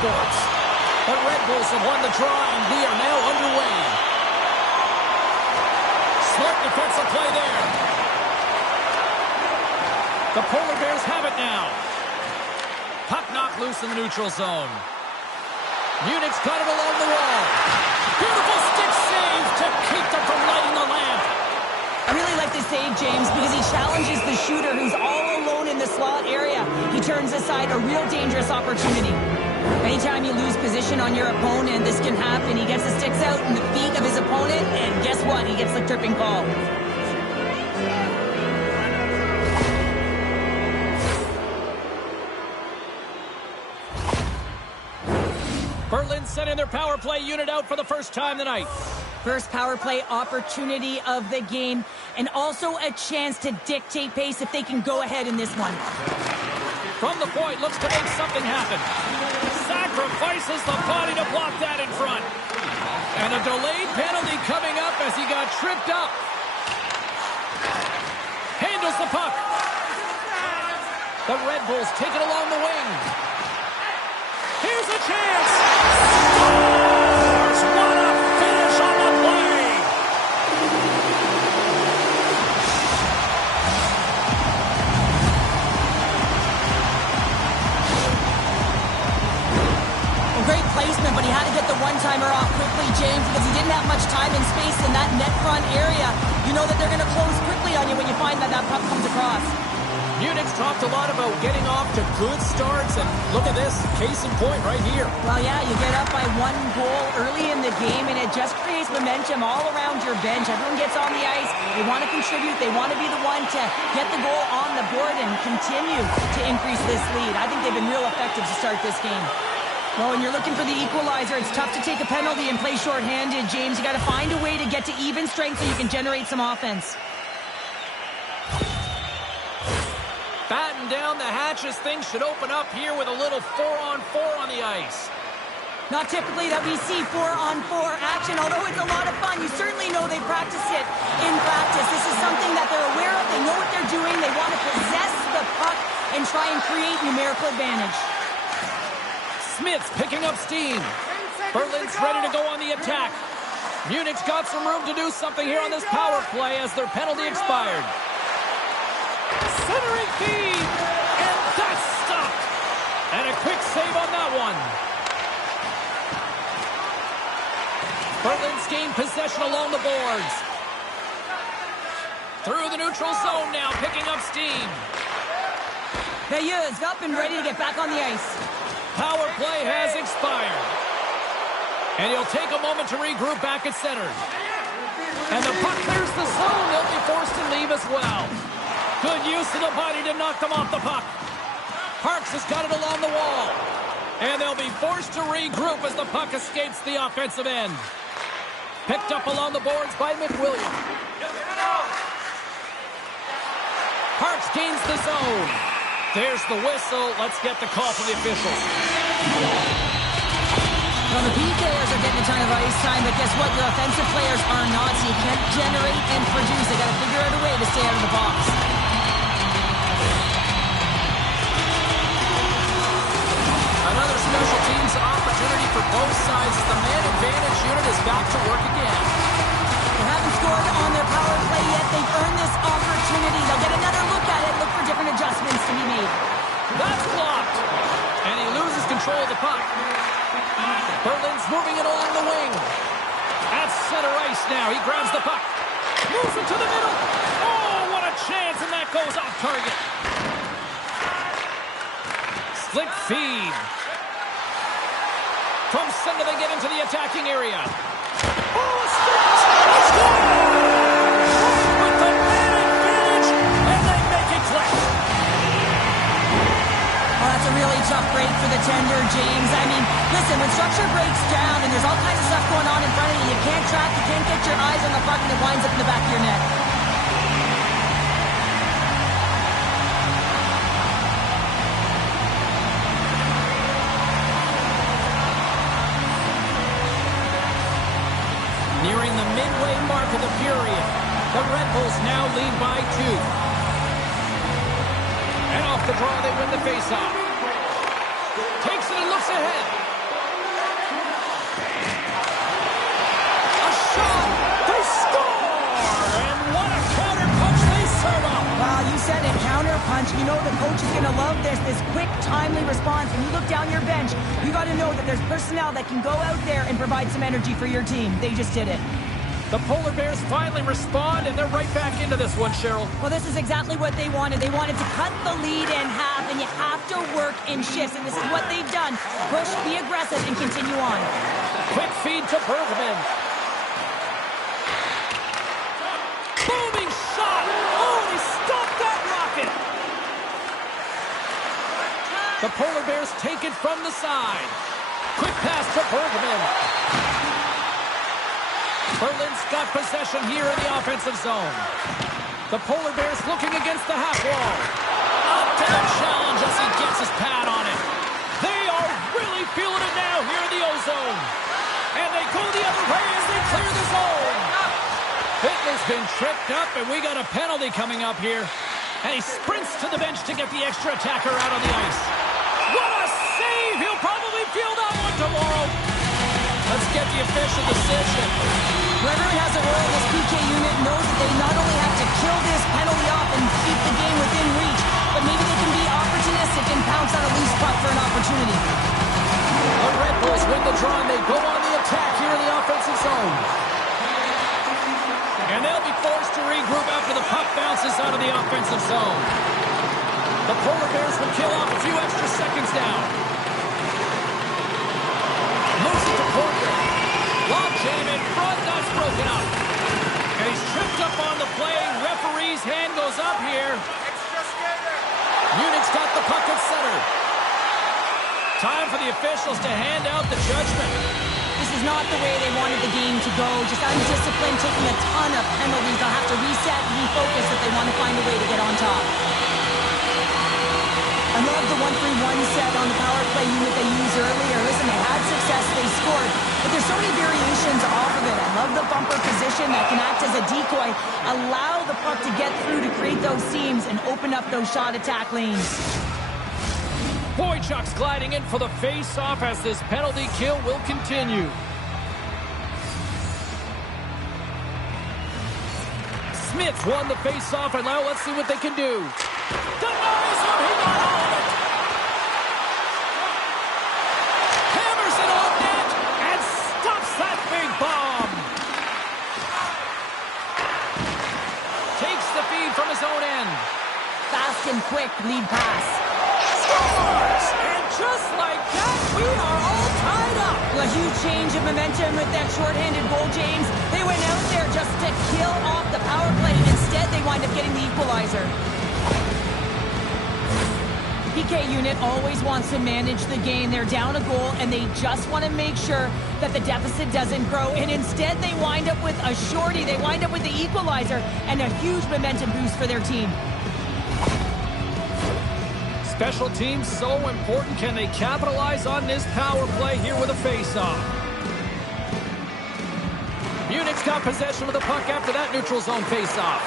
sports. The Red Bulls have won the draw, and we are now underway. Smart defensive play there. The Polar Bears have it now. Puck knocked loose in the neutral zone. Munich's got it along the wall. Beautiful stick save to keep them from lighting the lamp. I really like this save, James, because he challenges the shooter who's all alone in the slot area. He turns aside a real dangerous opportunity. Anytime you lose position on your opponent, this can happen. He gets the sticks out in the feet of his opponent, and guess what? He gets the tripping call. Berlin sending their power play unit out for the first time tonight. First power play opportunity of the game, and also a chance to dictate pace if they can go ahead in this one. From the point, looks to make something happen. Sacrifices the body to block that in front. And a delayed penalty coming up as he got tripped up. Handles the puck. The Red Bulls take it along the wing. Here's a chance. Scores! What a finish on the play. Well, great placement, but he had to get the one-timer off quickly, James, because he didn't have much time and space in that net front area. You know that they're going to close quickly on you when you find that puck comes across. Munich's talked a lot about getting off to good starts, and look at this, case in point right here. Well, yeah, you get up by 1 goal early in the game, and it just creates momentum all around your bench. Everyone gets on the ice. They want to contribute. They want to be the one to get the goal on the board and continue to increase this lead. I think they've been real effective to start this game. Well, when you're looking for the equalizer, it's tough to take a penalty and play shorthanded, James. You got to find a way to get to even strength so you can generate some offense. Batten down the hatches. Things should open up here with a little 4-on-4 on the ice. Not typically that we see 4-on-4 action, although it's a lot of fun. You certainly know they practice it in practice. This is something that they're aware of. They know what they're doing. They want to possess the puck and try and create numerical advantage. Smith's picking up steam. Berlin's ready to go on the attack. Munich's got some room to do something here on this power play as their penalty expired. Centering feed, and that's stopped. And a quick save on that one. Berlin's gained possession along the boards. Through the neutral zone now, picking up steam. Bayeux's up and ready to get back on the ice. Power play has expired. And he'll take a moment to regroup back at center. And the puck clears the zone. They'll be forced to leave as well. Good use of the body to knock them off the puck. Parks has got it along the wall. And they'll be forced to regroup as the puck escapes the offensive end. Picked up along the boards by McWilliam. Parks gains the zone. There's the whistle. Let's get the call from the officials. Well, the PKers are getting a ton of ice time, but guess what? Your offensive players are not, so you can't generate and produce. They got to figure out a way to stay out of the box. Another special teams opportunity for both sides as the man advantage unit is back to work again. They haven't scored on their power play yet. They've earned this opportunity. They'll get another look at it, look for different adjustments to be made. That's blocked. And he loses control of the puck. Berlin's moving it along the wing. At center ice now. He grabs the puck. Moves it to the middle. Oh, what a chance, and that goes off target. Slick feed. From center they get into the attacking area. Oh, a stretch! It's good! With the man advantage, and they make it click. Oh, that's a really tough break for the tender, James. I mean, listen, when structure breaks down and there's all kinds of stuff going on in front of you, you can't track, you can't get your eyes on the puck, and it winds up in the back of your net. Nearing the midway mark of the period, the Red Bulls now lead by 2. And off the draw, they win the faceoff. Takes it and looks ahead. punch. You know the coach is going to love this quick, timely response. When you look down your bench, you got to know that there's personnel that can go out there and provide some energy for your team. They just did it. The Polar Bears finally respond, and they're right back into this one, Cheryl. Well, this is exactly what they wanted. They wanted to cut the lead in half, and you have to work in shifts, and this is what they've done. Push, be aggressive, and continue on. Quick feed to Bergman. Booming shot! Oh, he stopped that rocket! The Polar Bears take it from the side. Quick pass to Bergman. Berlin's got possession here in the offensive zone. The Polar Bears looking against the half wall. Up to the challenge as he gets his pad on it. They are really feeling it now here in the O-zone. And they go the other way as they clear the zone. Fitton's been tripped up, and we got a penalty coming up here. And he sprints to the bench to get the extra attacker out on the ice. What a save! He'll probably feel that one tomorrow. Let's get the official decision. Whoever has a role in this PK unit knows that they not only have to kill this penalty off and keep the game within reach, but maybe they can be opportunistic and pounce on a loose puck for an opportunity. The Red Bulls win the draw, and they go on the attack here in the offensive zone. And they'll be forced to regroup after the puck bounces out of the offensive zone. The Polar Bears will kill off a few extra seconds now. Moves it to Porter. Lob jam in front, that's broken up. And he's tripped up on the play. Referee's hand goes up here. Munich's got the puck at center. Time for the officials to hand out the judgment. This is not the way they wanted the game to go. Just undisciplined, taking a ton of penalties. They'll have to reset and refocus if they want to find a way to get on top. I love the 1-3-1 set on the power play unit they used earlier. Listen, they had success, they scored, but there's so many variations off of it. I love the bumper position that can act as a decoy, allow the puck to get through to create those seams and open up those shot attack lanes. Boychuk's gliding in for the face-off as this penalty kill will continue. Smith won the face-off, and now let's see what they can do. Denies him, he got all of it. Hammers it on net and stops that big bomb. Takes the feed from his own end. Fast and quick lead pass. Scores! And just like that, we are all tied up. A huge change of momentum with that shorthanded goal, James. They went out there just to kill off the power play, and instead they wind up getting the equalizer. PK unit always wants to manage the game. They're down a goal, and they just want to make sure that the deficit doesn't grow. And instead, they wind up with a shorty. They wind up with the equalizer and a huge momentum boost for their team. Special teams so important. Can they capitalize on this power play here with a face-off? Munich's got possession of the puck after that neutral zone face-off.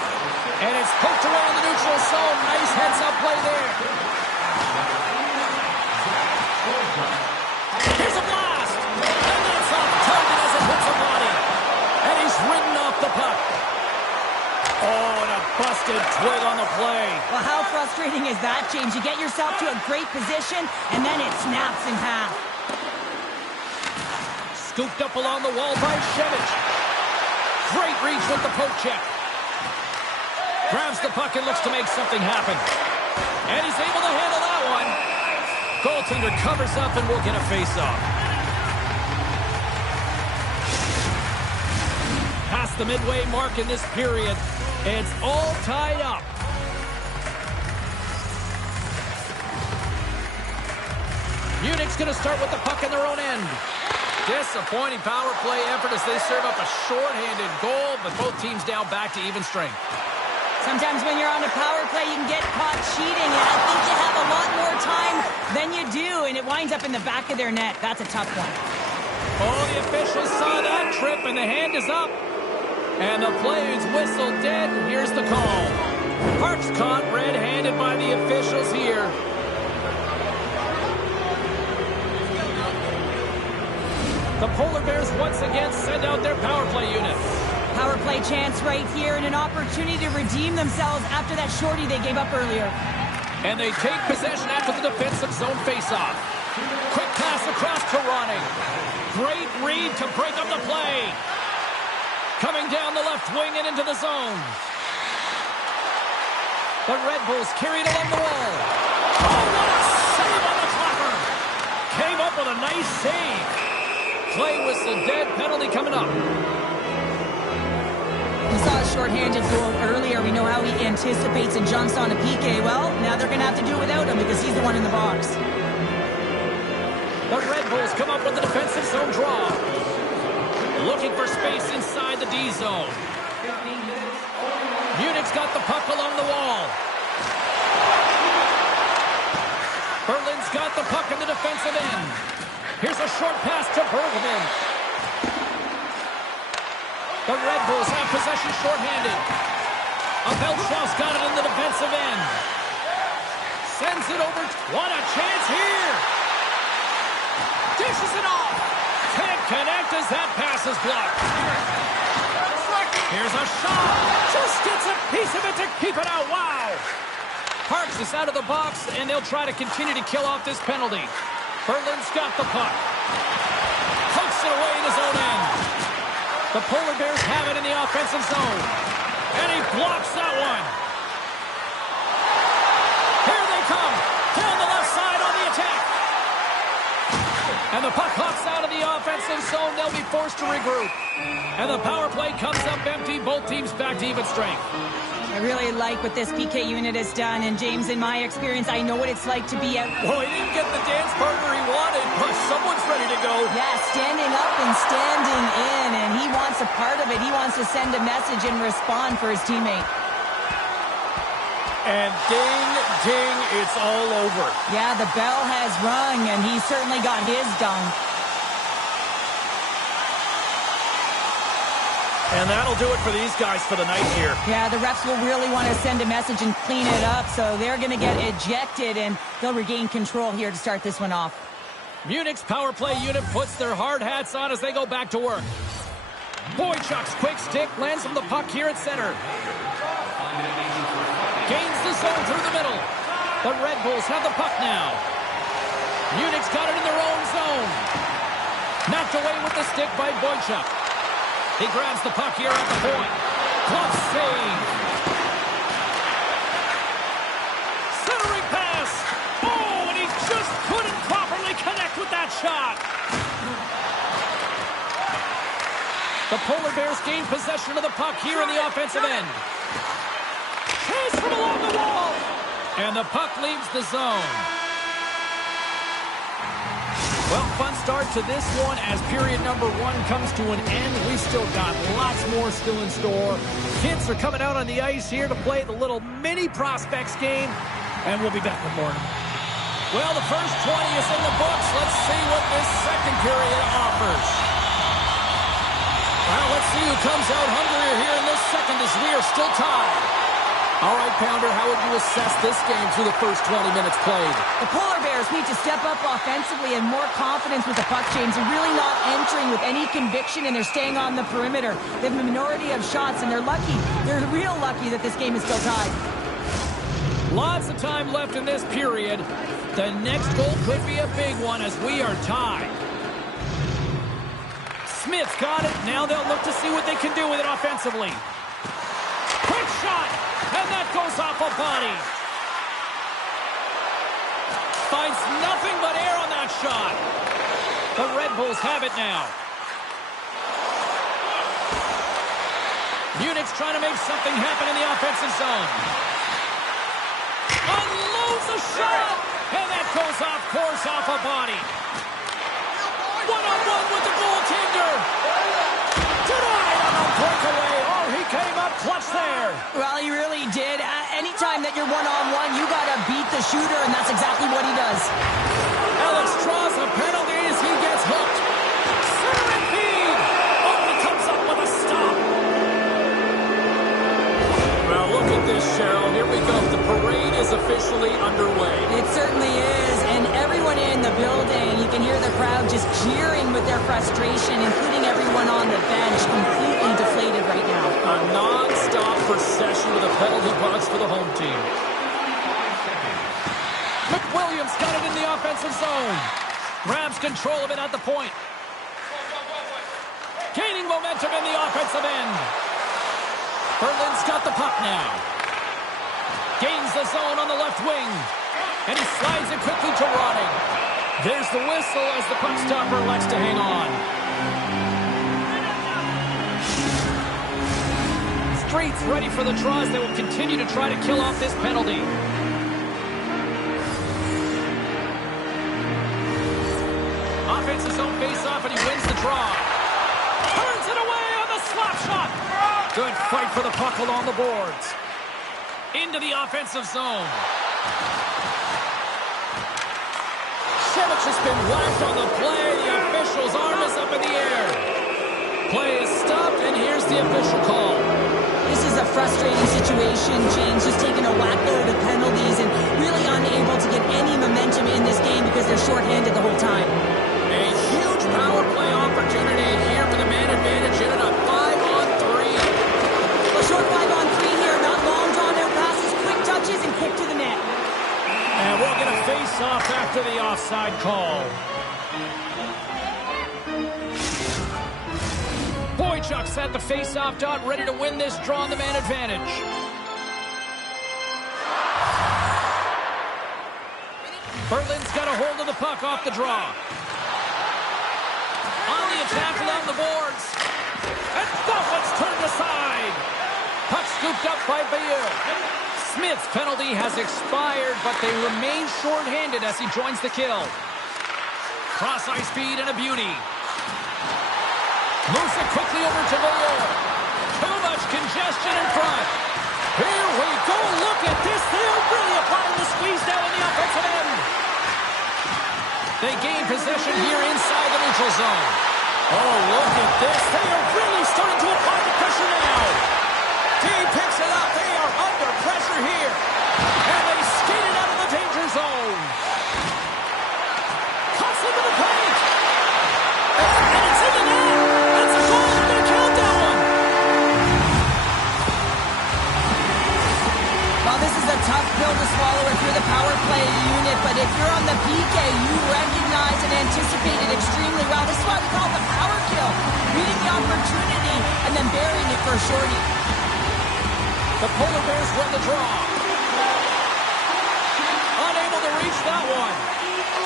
And it's poked away in the neutral zone. Nice heads-up play there. Here's a blast. And that's off target as it hits a body. And he's ridden off the puck. Oh, and a busted twig on the play. Well, how frustrating is that, James? You get yourself to a great position, and then it snaps in half. Scooped up along the wall by Shevich. Great reach with the poke check. Grabs the puck and looks to make something happen. And he's able to handle that one. Goaltender covers up and will get a face-off. Past the midway mark in this period. It's all tied up. Munich's going to start with the puck in their own end. Disappointing power play effort as they serve up a short-handed goal, but both teams down back to even strength. Sometimes when you're on a power play, you can get caught cheating, and I think you have a lot more time than you do, and it winds up in the back of their net. That's a tough one. Oh, the officials saw that trip, and the hand is up. And the play is whistled dead. Here's the call. Park's caught red-handed by the officials here. The Polar Bears once again send out their power play unit. Power play chance right here and an opportunity to redeem themselves after that shorty they gave up earlier. And they take possession after the defensive zone faceoff. Quick pass across to Ronning. Great read to break up the play. Coming down the left wing and into the zone. The Red Bulls carried along the wall. Oh, what a save on the clapper. Came up with a nice save. Play whistle dead, penalty coming up. We saw a shorthanded goal earlier. We know how he anticipates and jumps on a PK. Well, now they're going to have to do without him because he's the one in the box. The Red Bulls come up with the defensive zone draw. Looking for space inside the D zone. Munich's got the puck along the wall. Berlin's got the puck in the defensive end. Here's a short pass to Bergman. The Red Bulls have possession shorthanded. Abelshaw's got it in the defensive end. Sends it over. What a chance here. Dishes it off. Can't connect as that pass is blocked. Here's a shot. Just gets a piece of it to keep it out. Wow. Parks is out of the box, and they'll try to continue to kill off this penalty. Berlin's got the puck. Pokes it away in his own end. The Polar Bears have it in the offensive zone. And he blocks that one. Here they come. Down the left side on the attack. And the puck hops out of the offensive zone. They'll be forced to regroup. And the power play comes up empty. Both teams back to even strength. I really like what this PK unit has done. And James, in my experience, I know what it's like to be at... Well, he didn't get the dance partner he wanted, but someone's ready to go. Yeah, standing up and standing in. And he wants a part of it. He wants to send a message and respond for his teammate. And ding, ding, it's all over. Yeah, the bell has rung, and he certainly got his done. And that'll do it for these guys for the night here. Yeah, the refs will really want to send a message and clean it up, so they're going to get ejected, and they'll regain control here to start this one off. Munich's power play unit puts their hard hats on as they go back to work. Boychuk's quick stick lands on the puck here at center. Gains the zone through the middle. The Red Bulls have the puck now. Munich's got it in their own zone. Knocked away with the stick by Boychuk. He grabs the puck here at the point. Glove save. Centering pass. Oh, and he just couldn't properly connect with that shot. The Polar Bears gain possession of the puck here in the offensive end. Chase from along the wall. And the puck leaves the zone. Well, fun start to this one as period number one comes to an end. We've still got lots more still in store. Kids are coming out on the ice here to play the little mini prospects game, and we'll be back with more. Well, the first 20 is in the books. Let's see what this second period offers. Well, let's see who comes out hungrier here in this second as we are still tied. All right, Pounder, how would you assess this game through the first 20 minutes played? The Polar Bears need to step up offensively and more confidence with the puck, James. They're really not entering with any conviction, and they're staying on the perimeter. They have a minority of shots, and they're lucky. They're real lucky that this game is still tied. Lots of time left in this period. The next goal could be a big one as we are tied. Smith's got it. Now they'll look to see what they can do with it offensively. Quick shot! And that goes off a body. Finds nothing but air on that shot. The Red Bulls have it now. Munich's trying to make something happen in the offensive zone. Unloads a shot. And that goes off course off a body. One-on-one with the goaltender. Denied on a breakaway. Oh, he came up clutch there. Well, he really did. Anytime that you're one-on-one, you got to beat the shooter, and that's exactly what he does. Alex draws a penalty as he gets hooked. Center feed. Oh, he comes up with a stop. Well, look at this, Cheryl. Here we go. The parade is officially underway. It certainly is, and everyone in the building, you can hear the crowd just cheering with their frustration, including everyone on the bench, completely deflated right now. A non-stop procession with a penalty box for the home team. Momentum's got it in the offensive zone. Grabs control of it at the point. Gaining momentum in the offensive end. Berlin's got the puck now. Gains the zone on the left wing. And he slides it quickly to Rotting. There's the whistle as the puck stopper elects to hang on. Streets ready for the draws. They will continue to try to kill off this penalty. Offensive zone face-off, and he wins the draw. Turns it away on the slap shot. Good fight for the puck along the boards. Into the offensive zone. Shevich has been whacked on the play. The official's arm is up in the air. Play is stopped, and here's the official call. This is a frustrating situation, James. Just taking a whack load of penalties and really unable to get any momentum in this game because they're shorthanded the whole time. A huge power play opportunity here for the man advantage in a 5-on-3. A short 5-on-3 here, not long drawn-out passes, quick touches, and quick to the net. And we'll get a face-off after the offside call. Boychuk's at the face-off dot, ready to win this draw on the man advantage. Berlin's got a hold of the puck off the draw. On the attack along the boards. And Buffett's turned aside. Puck scooped up by Bayeux. Smith's penalty has expired, but they remain short-handed as he joins the kill. Cross-ice speed and a beauty. Moves it quickly over to Bayeux. Too much congestion in front. Here we go. Look at this. They are really applying the squeeze down in the offensive end. They gain possession here inside the neutral zone. Oh, look at this. They are really starting to apply the pressure now. He picks it up. They are under pressure here. And they skate it out of the danger zone. Cuts into the paint. And it's in the net. That's a goal. They're going to count that one. Well, this is a tough pill to swallow if you're the power play unit, but if you're on the PK, you recognize and anticipate it extremely well. This is why we call it the power kill. Reading the opportunity and then burying it for a shorty. The Polar Bears win the draw. Unable to reach that one.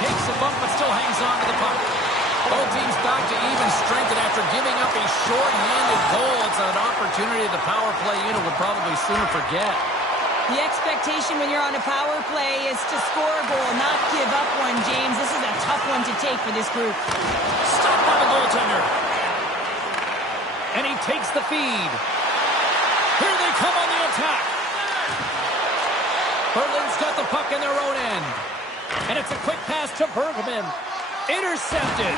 Takes a bump but still hangs on to the puck. Both teams back to even strength, and after giving up a short-handed goal, it's an opportunity the power play unit would probably sooner forget. The expectation when you're on a power play is to score a goal, not give up one, James. This is a tough one to take for this group. Stopped by the goaltender. And he takes the feed. Here they come on the attack. Berlin's got the puck in their own end. And it's a quick pass to Bergman. Intercepted.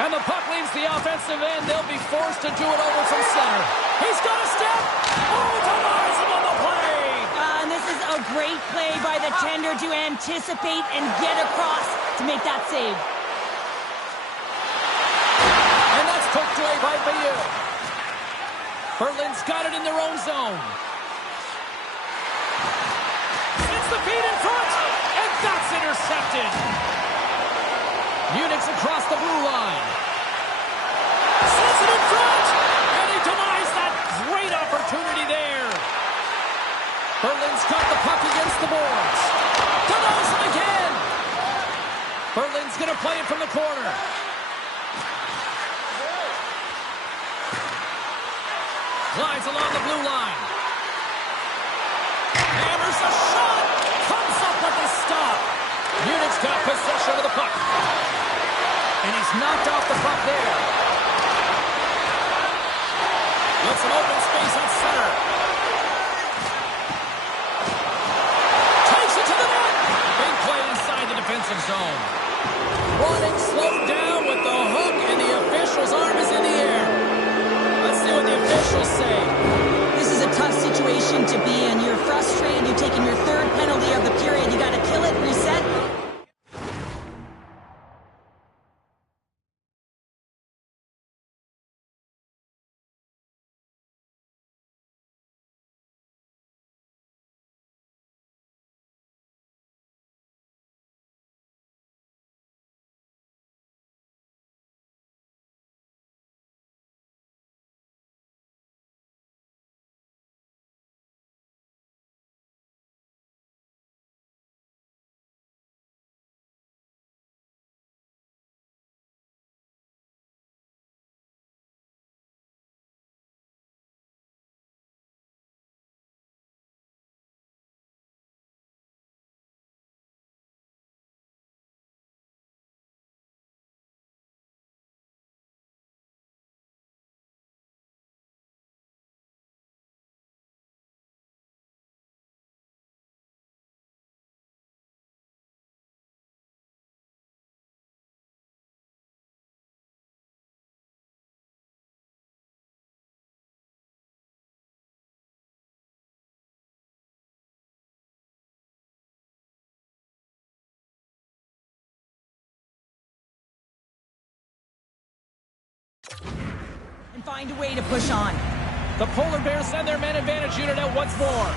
And the puck leaves the offensive end. They'll be forced to do it over from center. He's got a step. Oh, denies him on the play. And this is a great play by the tender to anticipate and get across to make that save. And that's poked away by Bayeux. Berlin's got it in their own zone. It's the feed in front, and that's intercepted. Munich's across the blue line. Sends it in front, and he denies that great opportunity there. Berlin's got the puck against the boards. Denies him again. Berlin's going to play it from the corner. Glides along the blue line. Hammers a shot. Comes up with a stop. Munich's got possession of the puck. And he's knocked off the puck there. Gets some open space at center. Takes it to the net. Big play inside the defensive zone. Running slowed down with the hook, and the official's arm is in the air. Let's see what the officials say. This is a tough situation to be in. You're frustrated. You've taken your third penalty of the period. You got to kill it, reset. find a way to push on. The Polar Bears send their man advantage unit out once more.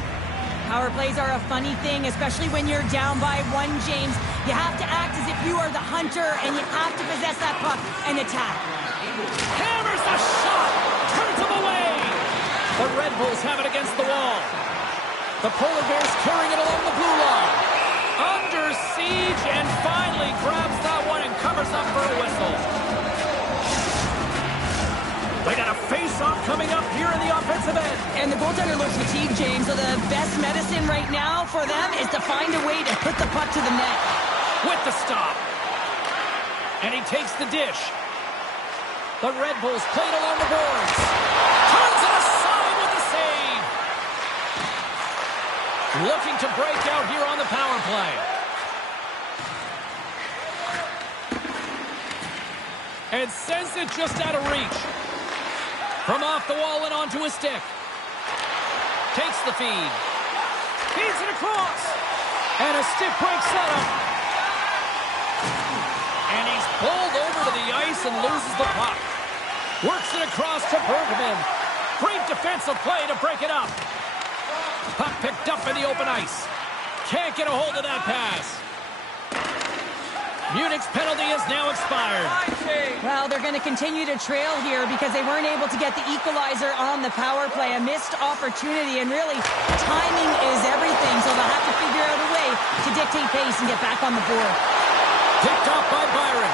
Power plays are a funny thing, especially when you're down by one, James. You have to act as if you are the hunter, and you have to possess that puck and attack. Hammers the shot! Turns him away! The Red Bulls have it against the wall. The Polar Bears carrying it along the blue line. Under siege, and finally grabs that one and covers up for a whistle. They got a face-off coming up here in the offensive end. And the goaltender looks fatigued, James, so the best medicine right now for them is to find a way to put the puck to the net. With the stop. And he takes the dish. The Red Bulls played along the boards. Turns it aside with the save. Looking to break out here on the power play. And sends it just out of reach. From off the wall and onto his stick. Takes the feed. Feeds it across. And a stick break setup. And he's pulled over to the ice and loses the puck. Works it across to Bergman. Great defensive play to break it up. Puck picked up in the open ice. Can't get a hold of that pass. Munich's penalty has now expired. Well, they're going to continue to trail here because they weren't able to get the equalizer on the power play. A missed opportunity, and really, timing is everything, so they'll have to figure out a way to dictate pace and get back on the board. Picked off by Byron.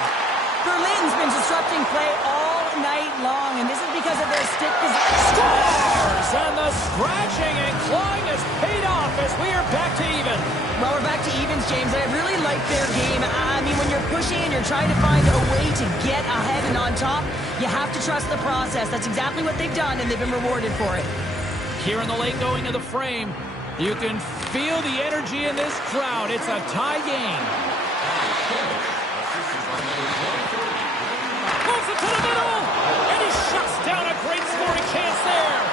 Berlin's been disrupting play all night long, and this is because of their stick position. Scores! And the scratching and clawing has paid off as we are back to even. Well, we're back to evens, James. I really like their game. I mean, when you're pushing and you're trying to find a way to get ahead and on top, you have to trust the process. That's exactly what they've done, and they've been rewarded for it. Here in the late going of the frame, you can feel the energy in this crowd. It's a tie game. Moves it to the middle, and he shuts down a great scoring chance there.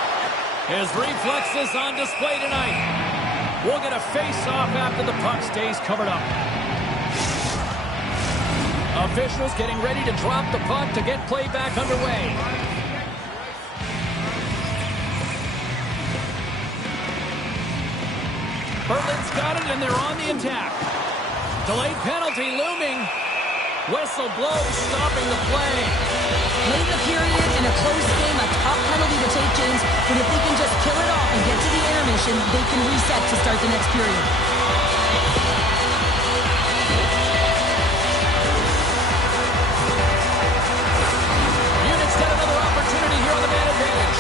His reflexes on display tonight. We'll get a face-off after the puck stays covered up. Officials getting ready to drop the puck to get play back underway. Berlin's got it, and they're on the attack. Delayed penalty looming. Whistle blows, stopping the play. Late in the period, in a close game, a tough penalty to take, James. But if they can just kill it off and get to the intermission, they can reset to start the next period. Munich's got another opportunity here on the man advantage.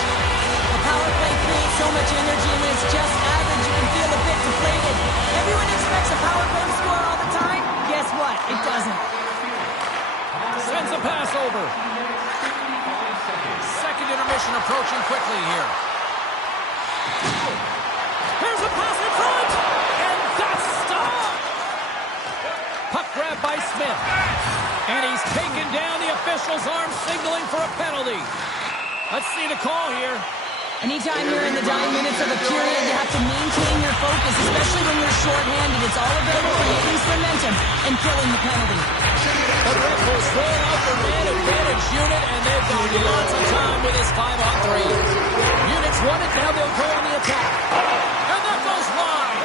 The power play creates so much energy, and when it's just average, you can feel a bit deflated. Everyone expects a power play to score all the time. Guess what? It doesn't. Sends a pass over. Second intermission approaching quickly here. Here's a pass in front, and that's stopped. Puck grab by Smith, and he's taken down. The official's arm signaling for a penalty. Let's see the call here. Anytime you're in the dying minutes of a period, you have to maintain your focus, especially when you're shorthanded. It's all about creating some momentum and killing the penalty. The Red Bulls throwing out their man advantage unit, and they've got lots of time with this 5-on-3. Units won it, now they'll go on the attack. And that goes wide.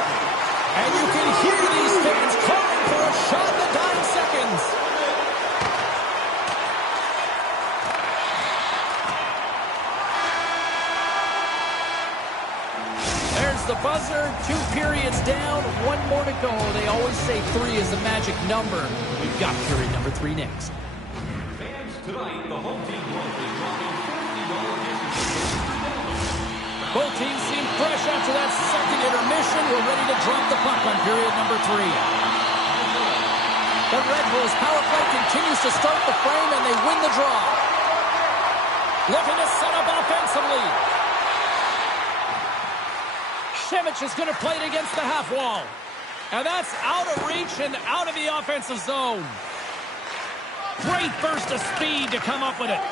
And you can hear these fans calling for a shot in the dying seconds. There's the buzzer. 2 periods down, 1 more to go. They always say 3 is the magic number. We've got period number 3 next. Fans, tonight, the home team will be dropping $50 Both teams seem fresh after that second intermission. We're ready to drop the puck on period number 3. The Red Bulls power play continues to start the frame, and they win the draw. Looking to set up offensively. Shevich is going to play it against the half wall. And that's out of reach and out of the offensive zone. Great burst of speed to come up with it.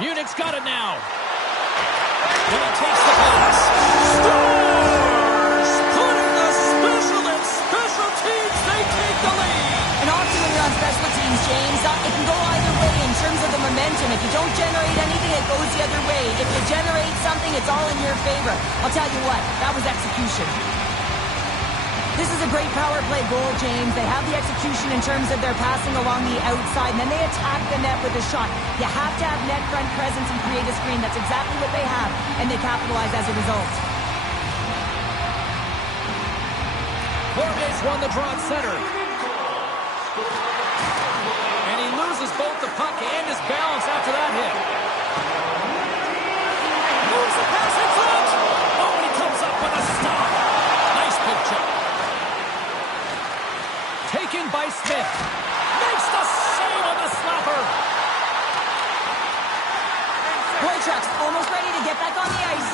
Munich's got it now. And he takes the pass. Scores! Putting the special and special teams, they take the lead. And often when you're on special teams, James, it can go either way in terms terms of the momentum. If you don't generate anything, it goes the other way. If you generate something, it's all in your favor. I'll tell you what, that was execution. This is a great power play goal, James. They have the execution in terms of their passing along the outside, and then they attack the net with a shot. You have to have net front presence and create a screen. That's exactly what they have, and they capitalize as a result. Borges won the draw at center. And he loses both the puck and his balance after that hit. Moves the pass in front. Oh, and he comes up with a stop. Nice poke check. Taken by Smith. Makes the save on the slapper. Boychuk's almost ready to get back on the ice.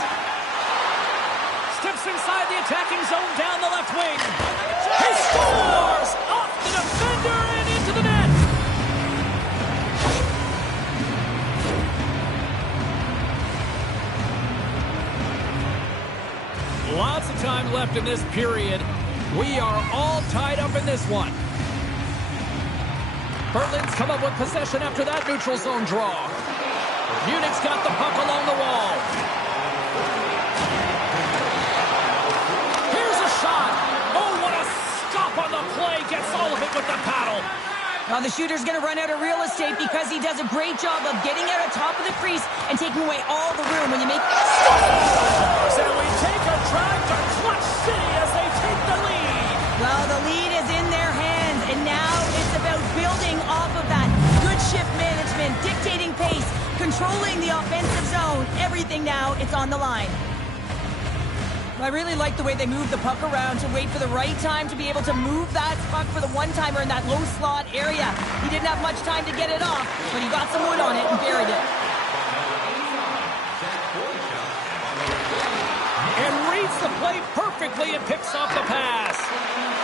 Steps inside the attacking zone down the left wing. He scores! Off the defender and into the net. Lots of time left in this period. We are all tied up in this one. Berlin's come up with possession after that neutral zone draw. Munich's got the puck along the wall. Here's a shot. Oh, what a stop on the play. Gets all of it with the paddle. Now the shooter's going to run out of real estate because he does a great job of getting out on top of the crease and taking away all the room when you make... And we take a drive to Clutch City as they take the lead. Well, the lead is in their hands, and now it's about building off of that. Good shift management, dictating pace, controlling the offensive zone. Everything now, it's on the line. I really like the way they move the puck around to wait for the right time to be able to move that puck for the one-timer in that low slot area. He didn't have much time to get it off, but he got some wood on it and buried it. And reads the play perfectly and picks off the pass.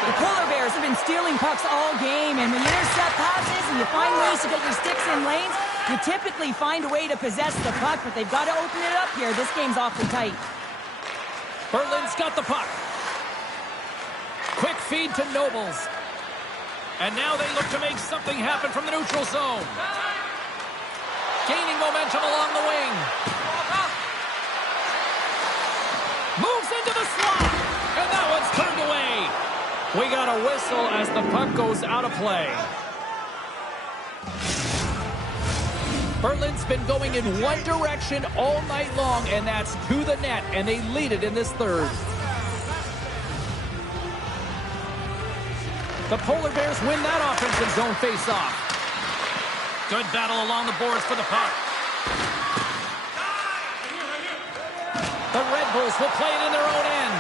The Polar Bears have been stealing pucks all game, and when you intercept passes and you find ways to get your sticks in lanes, you typically find a way to possess the puck, but they've got to open it up here. This game's awfully tight. Berlin's got the puck. Quick feed to Nobles. And now they look to make something happen from the neutral zone. Gaining momentum along the wing. Moves into the slot. And that one's turned away. We got a whistle as the puck goes out of play. Berlin's been going in one direction all night long, and that's to the net, and they lead it in this third. The Polar Bears win that offensive zone face-off. Good battle along the boards for the puck. The Red Bulls will play it in their own end.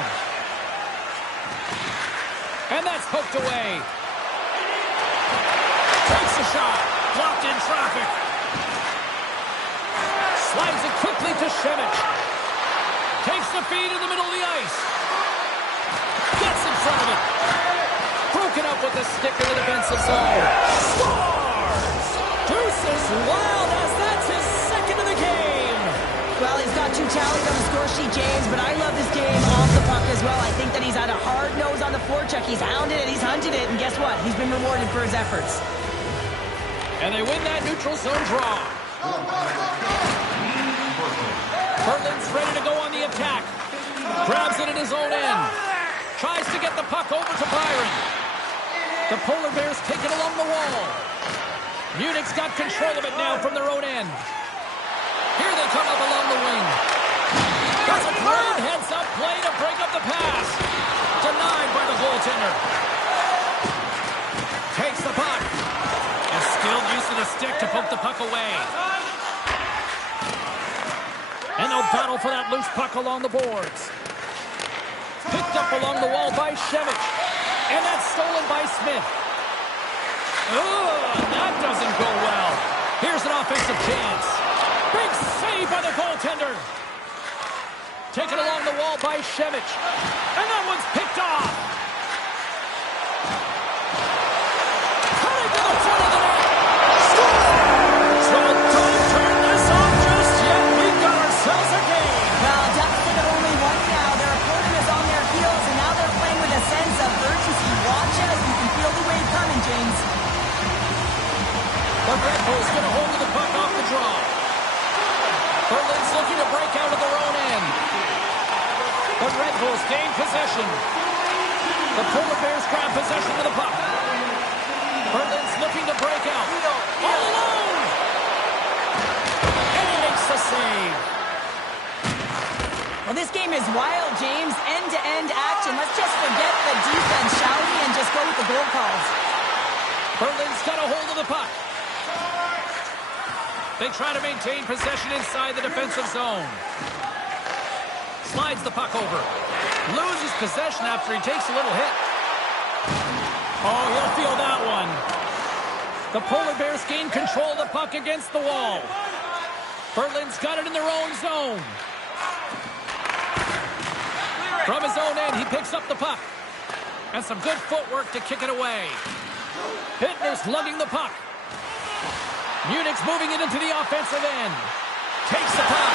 And that's poked away. Takes a shot. Blocked in traffic. Slides it quickly to Shevich. Takes the feed in the middle of the ice. Gets in front of it. Broken up with the stick in the defensive zone. Scores! Deuces wild as that's his second of the game. Well, he's got 2 tallies on the score sheet, James, but I love this game off the puck as well. I think that he's had a hard nose on the forecheck. He's hounded it, he's hunted it, and guess what? He's been rewarded for his efforts. And they win that neutral zone draw. Berlin's ready to go on the attack. Grabs it in his own end. Tries to get the puck over to Byron. The Polar Bears take it along the wall. Munich's got control of it now from their own end. Here they come up along the wing. Does a great heads-up play to break up the pass. Denied by the goaltender. Takes the puck. A skilled use of the stick to poke the puck away. And they'll battle for that loose puck along the boards. Picked up along the wall by Shevich. And that's stolen by Smith. That doesn't go well. Here's an offensive chance. Big save by the goaltender. Taken along the wall by Shevich. And that one's picked off. Cutting to the front of the net. Scores! So don't turn this off just yet. We've got ourselves a game. Well, deficit of only 1 now. Their opponent is on their heels, and now they're playing with a sense of urgency. Watch out. You can feel the wave coming, James. The Red Bulls get a hold of the puck off the draw. Berlin's looking to break out of their own end. The Red Bulls gain possession. The Polar Bears grab possession of the puck. Berlin's looking to break out. All alone! And he makes the save. Well, this game is wild, James. End-to-end action. Let's just forget the defense, shall we, and just go with the goal calls. Berlin's got a hold of the puck. They try to maintain possession inside the defensive zone. Slides the puck over. Loses possession after he takes a little hit. Oh, he'll feel that one. The Polar Bears gain control of the puck against the wall. Berlin's got it in their own zone. From his own end, he picks up the puck. And some good footwork to kick it away. Hittner's lugging the puck. Munich's moving it into the offensive end. Takes the puck.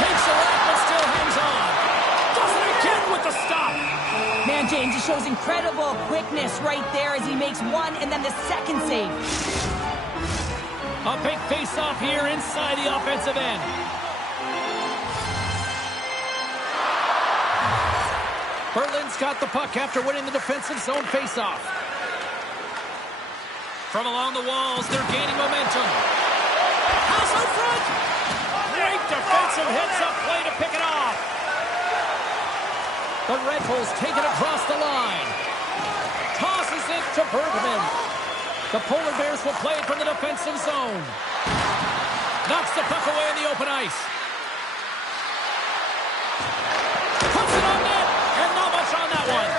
Takes a lap, but still hangs on. Does it again with the stop. Man, James, he shows incredible quickness right there as he makes one and then the second save. A big face-off here inside the offensive end. Berlin's got the puck after winning the defensive zone face-off. From along the walls, they're gaining momentum. Pass in front! Great defensive heads-up play to pick it off. The Red Bulls take it across the line. Tosses it to Bergman. The Polar Bears will play it from the defensive zone. Knocks the puck away in the open ice. Puts it on net, and not much on that one.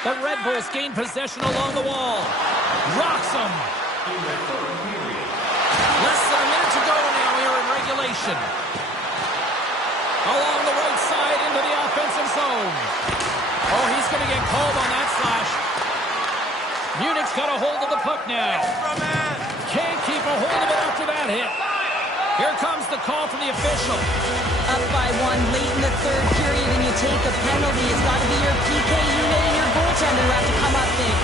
The Red Bulls gain possession along the wall. Rocks them. Less than a minute to go now here in regulation. Along the right side into the offensive zone. Oh, he's going to get called on that slash. Munich's got a hold of the puck now. Can't keep a hold of it after that hit. Here comes the call from the official. Up by one late in the third period and you take a penalty. It's got to be your PK unit and your goaltender who have to come up big.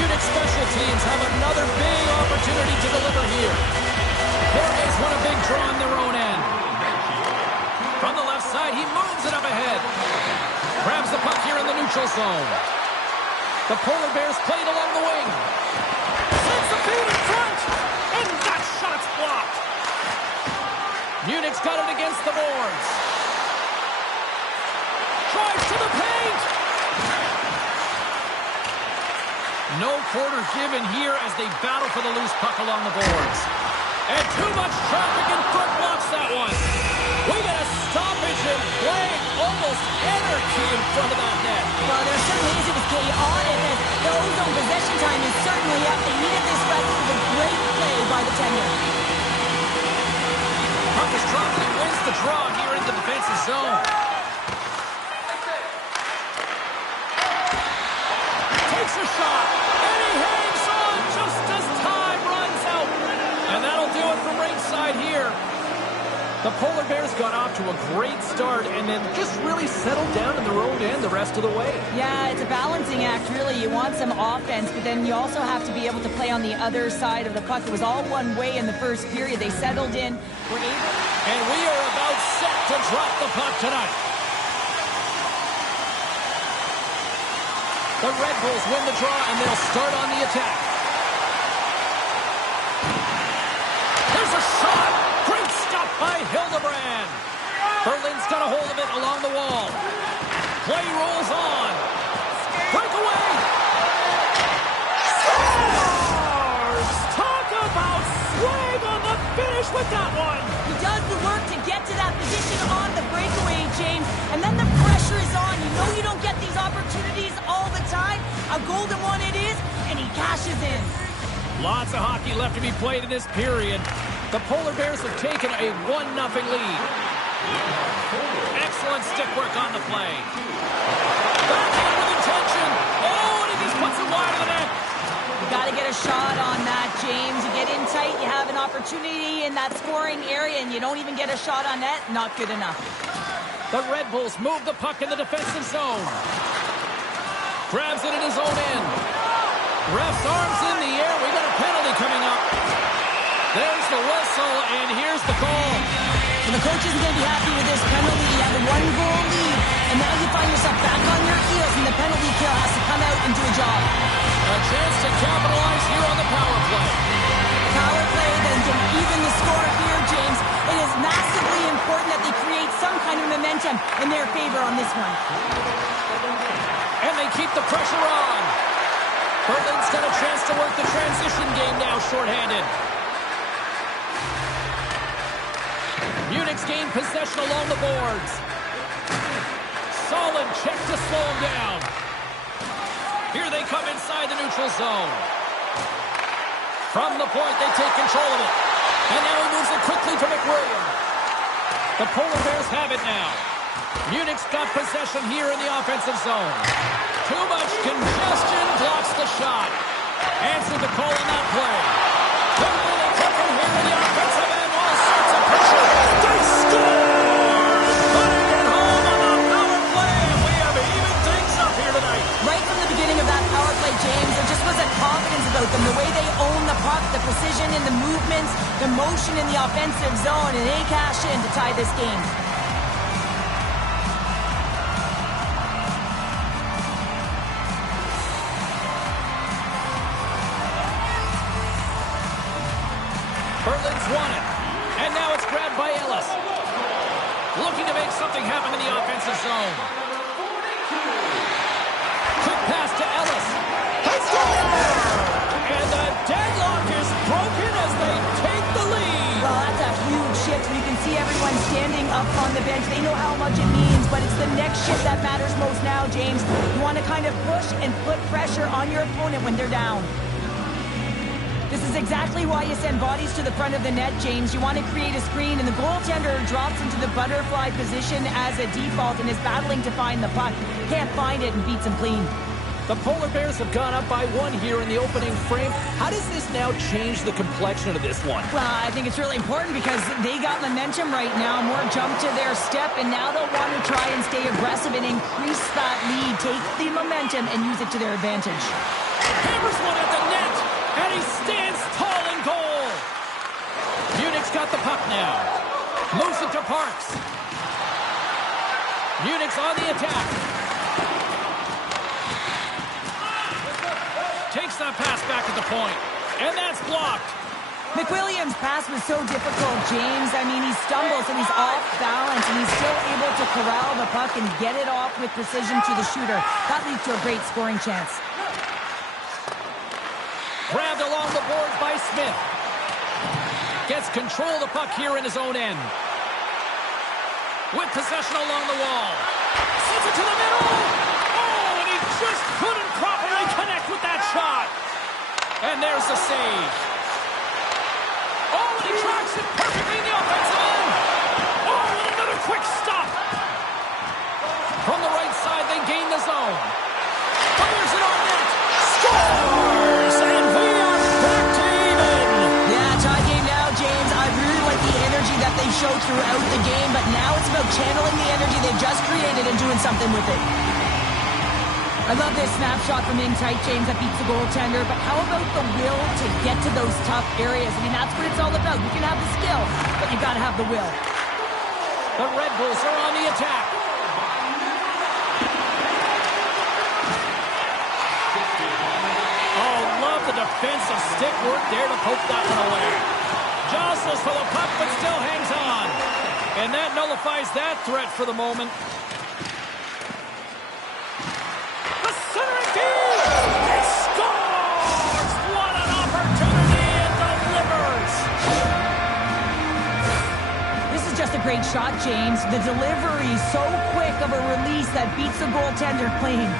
Munich special teams have another big opportunity to deliver here. Perry's won a big draw on their own end. From the left side, he moves it up ahead. Grabs the puck here in the neutral zone. The Polar Bears played along the wing. Sends the feed in front. And that shot's blocked. Munich's got it against the boards. Drives to the paint. No quarter given here as they battle for the loose puck along the boards. And too much traffic in front blocks that one. We got a stoppage in play. Almost anarchy in front of that net. Well, there certainly is. It was chaotic as the ozone possession time is certainly up. They needed this rest. It was a great play by the tenure. Puck is dropped and wins the draw here in the defensive zone. Takes a shot, and he hangs on just as time runs out. And that'll do it from ringside here. The Polar Bears got off to a great start and then just really settled down in their own end the rest of the way. Yeah, it's a balancing act, really. You want some offense, but then you also have to be able to play on the other side of the puck. It was all one way in the first period. They settled in, were able... And we are about set to drop the puck tonight. The Red Bulls win the draw, and they'll start on the attack. There's a shot! Great stop by Hildebrand. Berlin's got a hold of it along the wall. Play rolls on. Breakaway! Scores! Talk about swag on the finish with that one! He does the work to get to that position on the breakaway, James, and then the pressure is on. You know you don't get these opportunities all the time. A golden one it is, and he cashes in. Lots of hockey left to be played in this period. The Polar Bears have taken a 1-0 lead. Excellent stick work on the play. Backhand with intention. Oh, and he just puts it wide of the net. You got to get a shot on that, James. You get in tight, you have an opportunity in that scoring area, and you don't even get a shot on net. Not good enough. The Red Bulls move the puck in the defensive zone. Grabs it in his own end. Ref's arms in the air. We got a penalty coming up. There's the whistle, and here's the call. Well, the coach isn't going to be happy with this penalty. You have a one-goal lead, and now you find yourself back on your heels, and the penalty kill has to come out and do a job. A chance to capitalize here on the power play. Power play then can even the score here, James. It is massively important that they create some kind of momentum in their favor on this one. And they keep the pressure on. Berlin's got a chance to work the transition game now, shorthanded. Munich's gained possession along the boards. Solid check to slow him down. Here they come inside the neutral zone. From the point, they take control of it. And now he moves it quickly to McWilliam. The Polar Bears have it now. Munich's got possession here in the offensive zone. Too much congestion blocks the shot. Answered the call on that play. Quickly they come from here in the offensive end. All sorts of pressure. They score! Putting it home on the power play. And we have even things up here tonight. Right from the beginning of that power play, James, there just was a confidence about them. The way they own the puck, the precision in the movements, the motion in the offensive zone, and they cash in to tie this game. Berlin's won it. And now it's grabbed by Ellis. Looking to make something happen in the offensive zone. Quick pass to Ellis. And the deadlock is broken as they take the lead. Well, that's a huge shift. You can see everyone standing up on the bench. They know how much it means, but it's the next shift that matters most now, James. You want to kind of push and put pressure on your opponent when they're down. This is exactly why you send bodies to the front of the net, James. You want to create a screen, and the goaltender drops into the butterfly position as a default and is battling to find the puck. Can't find it and beats him clean. The Polar Bears have gone up by one here in the opening frame. How does this now change the complexion of this one? Well, I think it's really important because they got momentum right now. More jump to their step, and now they'll want to try and stay aggressive and increase that lead. Take the momentum and use it to their advantage. Hammers one at the net, and he stands tall in goal. Munich's got the puck now. Moves it to Parks. Munich's on the attack. Takes that pass back at the point, and that's blocked. McWilliam's pass was so difficult, James. I mean, he stumbles and he's off balance, and he's still able to corral the puck and get it off with precision to the shooter. That leads to a great scoring chance. Grabbed along the boards by Smith. Gets control of the puck here in his own end. With possession along the wall. Sends it to the middle. Oh, and he just couldn't properly connect with that shot. And there's the save. Oh, and he tracks it perfectly in the offensive end. Oh, and another quick stop. From the right side, they gain the zone. Fires it on net. Scores! And we are back to even. Yeah, tie game now, James. I really like the energy that they showed throughout the game, but now it's about channeling the energy they've just created and doing something with it. I love this snapshot from in tight, James, that beats the goaltender, but how about the will to get to those tough areas? I mean, that's what it's all about. You can have the skill, but you got to have the will. The Red Bulls are on the attack. Oh, love the defensive stick work there to poke that one away. Jostles for the puck, but still hangs on. And that nullifies that threat for the moment. The centering field! It scores! What an opportunity! It delivers! This is just a great shot, James. The delivery, so quick of a release that beats the goaltender clean.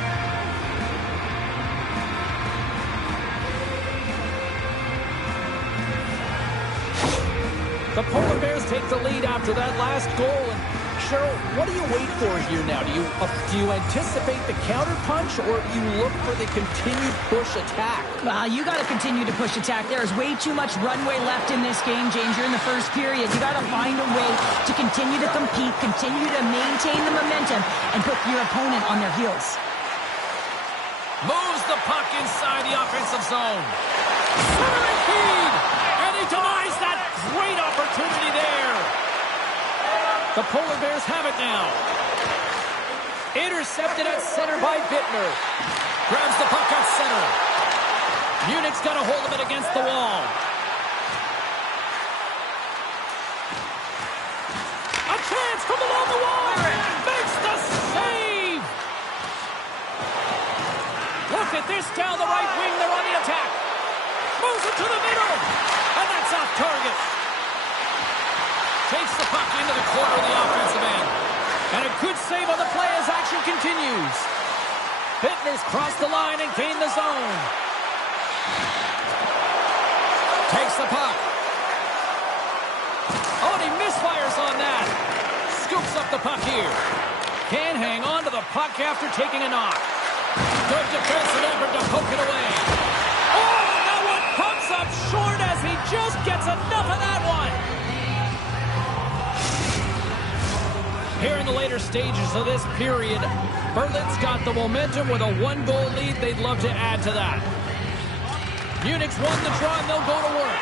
The Polar Bears take the lead after that last goal. And Cheryl, what do you wait for here now? Do you anticipate the counterpunch, or do you look for the continued push attack? Well, you got to continue to push attack. There is way too much runway left in this game, James. You're in the first period. You got to find a way to continue to compete, continue to maintain the momentum, and put your opponent on their heels. Moves the puck inside the offensive zone. Centering feed! And he denies that great opportunity there. The Polar Bears have it now. Intercepted at center by Bittner. Grabs the puck at center. Munich's got a hold of it against the wall. A chance from along the wall. Makes the save. Look at this down the right wing. They're on the attack. Moves it to the middle. And that's off target. Takes the puck into the corner of the offensive end. And a good save on the play as action continues. Bittner's crossed the line and gained the zone. Takes the puck. Oh, and he misfires on that. Scoops up the puck here. Can't hang on to the puck after taking a knock. Good defensive effort to poke it away. Oh, that one comes up short as he just gets enough of that one. Here in the later stages of this period, Berlin's got the momentum with a one-goal lead. They'd love to add to that. Munich's won the draw, and they'll go to work.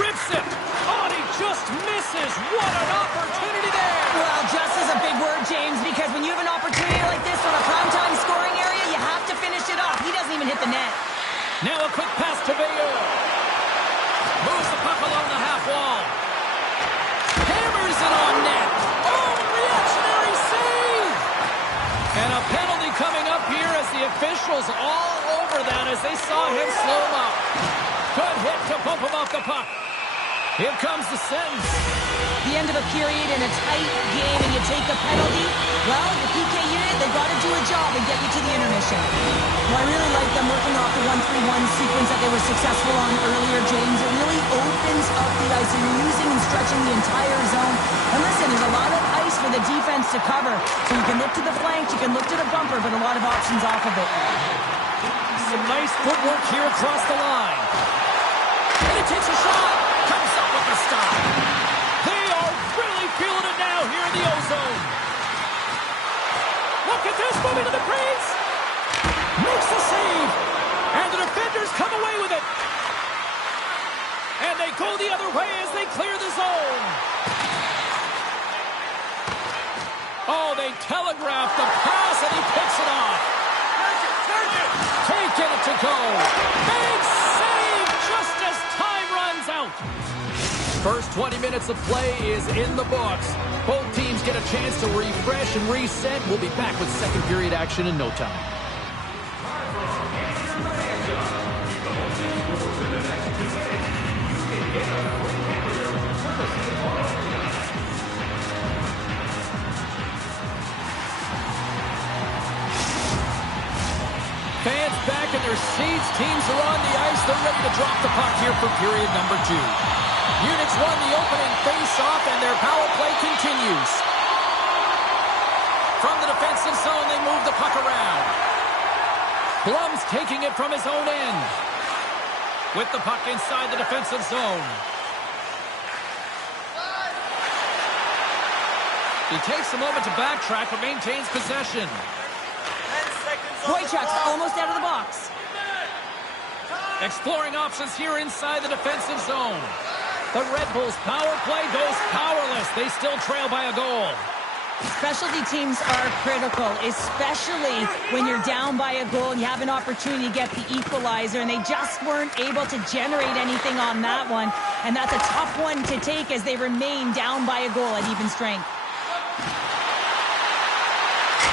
Rips it. Oh, and he just misses. What an opportunity there. Well, just is a big word, James, because when you have an opportunity like this on a primetime scoring area, you have to finish it off. He doesn't even hit the net. Now a quick pass to Bayeux. Moves the puck along the half wall. Hammers it on net. Oh, reactionary save. And a penalty coming up here as the officials all over that as they saw him slow him up. Good hit to bump him off the puck. Here comes the sentence. The end of a period in a tight game and you take a penalty. Well, the PK unit, they've got to do a job and get you to the intermission. Well, I really like them working off the 1-3-1 sequence that they were successful on earlier, James. It really opens up the ice, and you're using and stretching the entire zone. And listen, there's a lot of ice for the defense to cover. So you can look to the flanks, you can look to the bumper, but a lot of options off of it. Some nice footwork here across the line. And he takes a shot. Comes up with the stop. They are really feeling it now here in the ozone. Look at this, moving to the crease. Makes the save. And the defenders come away with it. And they go the other way as they clear the zone. Oh, they telegraph the pass and he picks it off. Taking it to go. Big save just as time runs out. First 20 minutes of play is in the books. Both teams get a chance to refresh and reset. We'll be back with second period action in no time. Fans back in their seats. Teams are on the ice. They're ready to drop the puck here for period number 2. Munich's won the opening face-off, and their power play continues. From the defensive zone, they move the puck around. Blum's taking it from his own end. With the puck inside the defensive zone. He takes a moment to backtrack, but maintains possession. Boychuk's almost out of the box. Exploring options here inside the defensive zone. The Red Bulls' power play goes powerless. They still trail by a goal. Specialty teams are critical, especially when you're down by a goal and you have an opportunity to get the equalizer, and they just weren't able to generate anything on that one. And that's a tough one to take as they remain down by a goal at even strength.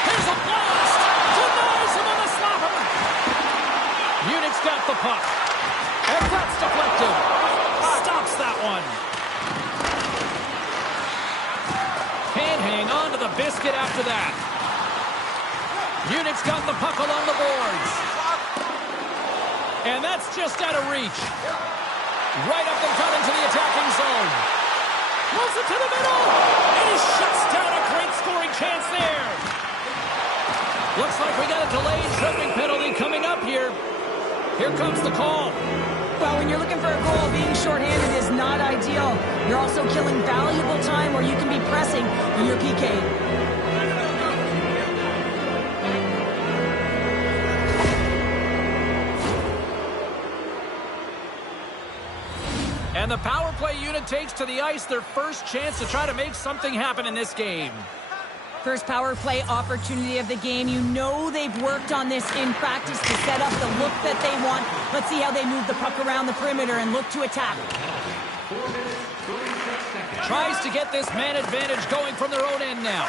Here's a blast! Denies him on the slapper! Munich's got the puck. And that's deflected. Stops that one. Can't hang on to the biscuit after that. Munich's got the puck along the boards. And that's just out of reach. Right up and cut into the attacking zone. Moves it to the middle. And he shuts down a great scoring chance there. Looks like we got a delayed tripping penalty coming up here. Here comes the call. Well, when you're looking for a goal, being shorthanded is not ideal. You're also killing valuable time where you can be pressing in your PK. And the power play unit takes to the ice their first chance to try to make something happen in this game. First power play opportunity of the game. You know they've worked on this in practice to set up the look that they want. Let's see how they move the puck around the perimeter and look to attack. Tries to get this man advantage going from their own end now.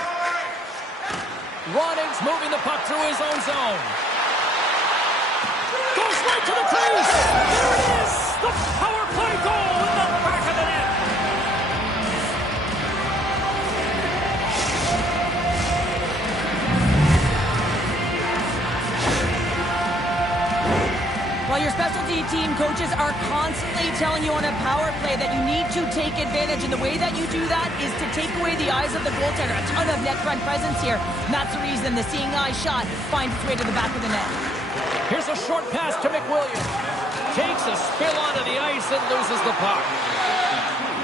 Roning's moving the puck through his own zone. Goes right to the crease. There it is. The power play goal in the back of the net. While your specialty team coaches are constantly telling you on a power play that you need to take advantage, and the way that you do that is to take away the eyes of the goaltender. A ton of net front presence here, and that's the reason the seeing eye shot finds its way to the back of the net. Here's a short pass to McWilliams. Takes a spill onto the ice and loses the puck.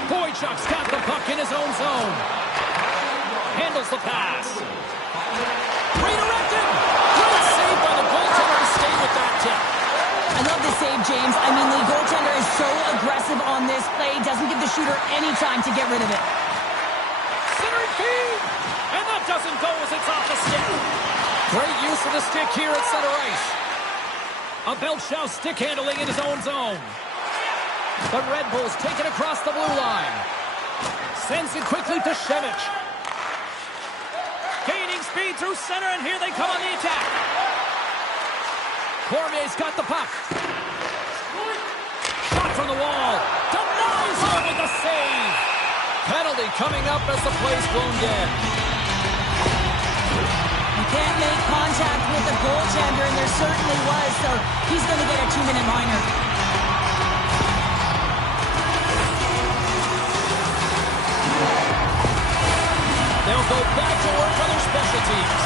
Boychuk's got the puck in his own zone. Handles the pass. Redirected. Great save by the goaltender to stay with that tip. I love this save, James. I mean, the goaltender is so aggressive on this play. Doesn't give the shooter any time to get rid of it. Centering feed. And that doesn't go as it's off the stick. Great use of the stick here at center ice. A Belchow stick handling in his own zone. The Red Bulls take it across the blue line. Sends it quickly to Shevich. Gaining speed through center, and here they come on the attack. Cormier's got the puck. Shot from the wall. Denies him with the save. Penalty coming up as the play's blown dead. You can't make contact with the goaltender, and there certainly was, so he's going to get a 2-minute minor. They'll go back to work on their special teams.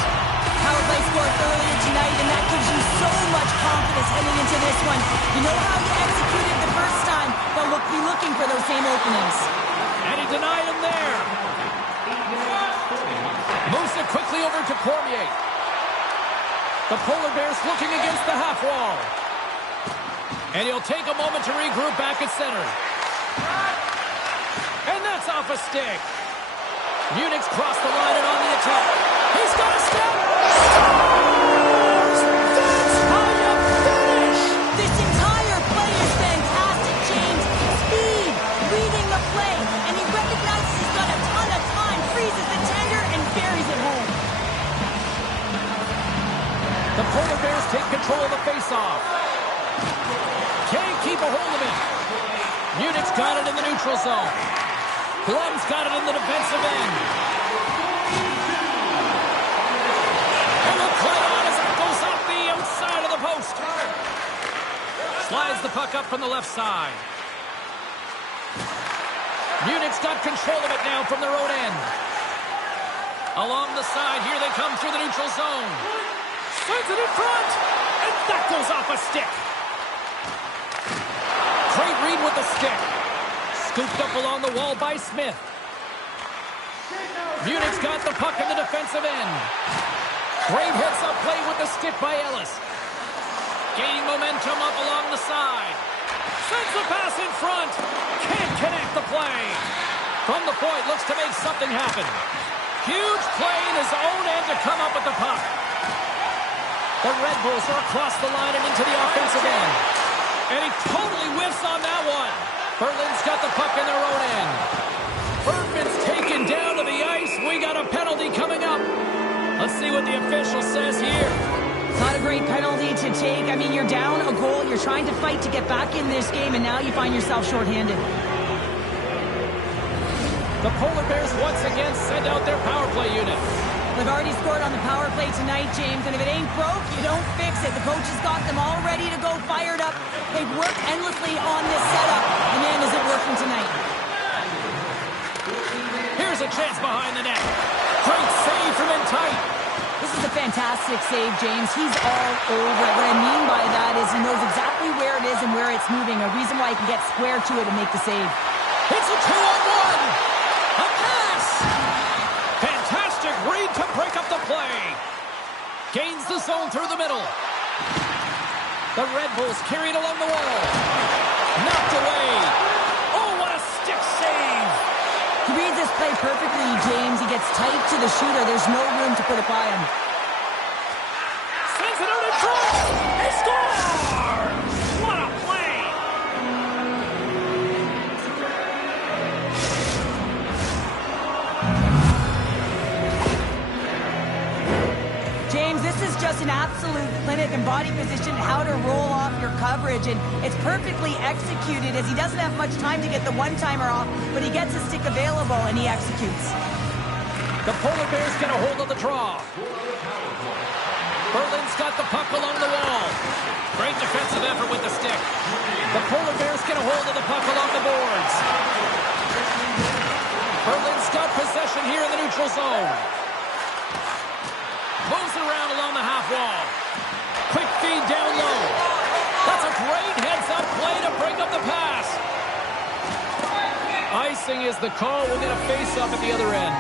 Power play scored earlier tonight, and that gives you so much confidence heading into this one. You know how you executed the first time, they'll be looking for those same openings. And he denied him there. Moves it quickly over to Cormier. The Polar Bears looking against the half wall. And he'll take a moment to regroup back at center. And that's off a stick. Munich's crossed the line and on the attack. He's got a step. Scores! That's how you finish! This entire play is fantastic, James. Speed, reading the play, and he recognizes he's got a ton of time, freezes the tender, and buries it home. The Polar Bears take control of the faceoff. Can't keep a hold of it. Munich's got it in the neutral zone. Blum's got it in the defensive end. And the play on as it goes off the outside of the post. Slides the puck up from the left side. Munich's got control of it now from their own end. Along the side, here they come through the neutral zone. Sends it in front, and that goes off a stick. Great read with the stick. Scooped up along the wall by Smith. Munich's got the puck in the defensive end. Great heads-up play with the stick by Ellis. Gaining momentum up along the side. Sends the pass in front. Can't connect the play. From the point, looks to make something happen. Huge play in his own end to come up with the puck. The Red Bulls are across the line and into the offensive end. And he totally whiffs on that one. Berlin's got the puck in their own end. Bergman's taken down to the ice. We got a penalty coming up. Let's see what the official says here. Not a great penalty to take. I mean, you're down a goal. You're trying to fight to get back in this game, and now you find yourself shorthanded. The Polar Bears once again send out their power play unit. They've already scored on the power play tonight, James, and if it ain't broke, you don't fix it. The coach has got them all ready to go, fired up. They've worked endlessly on this setup, and man, is it working tonight. Here's a chance behind the net. Great save from in tight. This is a fantastic save, James. He's all over it. What I mean by that is he knows exactly where it is and where it's moving, a reason why he can get square to it and make the save. It's a 2-on-1. A pass. Fantastic read to break up the play. Gains the zone through the middle. The Red Bulls carried along the wall. Knocked away. Oh, this play perfectly, James. He gets tight to the shooter. There's no room to put it by him. Sends it out in front. He scores! What a play! James, this is just an absolute clinic in body position, how to roll off your coverage, and it's perfectly executed as he doesn't have much time to get the one-timer off, but he gets his stick available and he executes. The Polar Bears get a hold of the draw. Berlin's got the puck along the wall. Great defensive effort with the stick. The Polar Bears get a hold of the puck along the boards. Berlin's got possession here in the neutral zone. Moves it around along the half wall. Quick feed down low. That's a great heads-up play to break up the pass. Icing is the call. We'll get a face-off at the other end.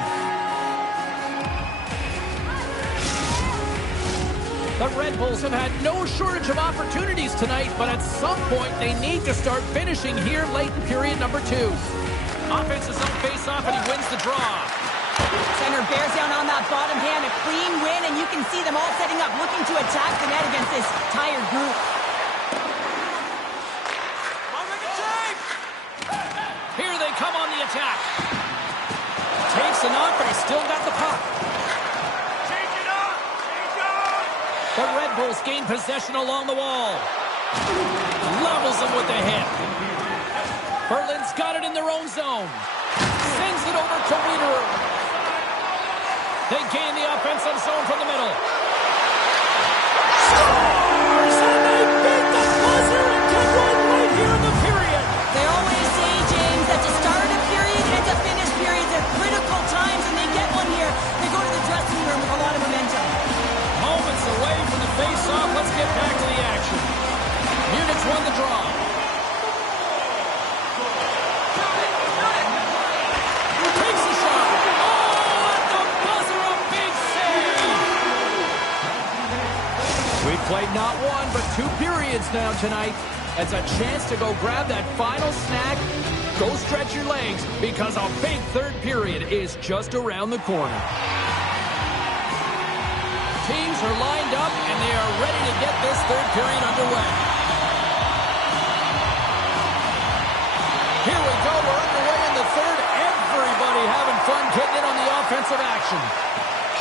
The Red Bulls have had no shortage of opportunities tonight, but at some point they need to start finishing here late in period number 2. Offense is on face-off and he wins the draw. Center bears down on that bottom hand, a clean win, and you can see them all setting up, looking to attack the net against this tired group. Here they come on the attack. Takes a knock, but he's still got the puck. The Red Bulls gain possession along the wall. Levels them with the hit. Berlin's got it in their own zone. Sends it over to Wiederer. They gain the offensive zone from the middle. Scores! And they beat the buzzer and can run right here in the period. They always say, James, that to start a period and to finish periods are critical times, and they get one here. They go to the dressing room with a lot of momentum. Moments away from the face-off. Let's get back to the action. Munich's won the draw. Takes a shot. Oh, at the buzzer, a big save. We've played not one, but 2 periods now tonight. It's a chance to go grab that final snack. Go stretch your legs, because a big third period is just around the corner. Teams are lined up, and they are ready to get this third period underway. Here we go. We're underway in the third. Everybody having fun getting in on the offensive action.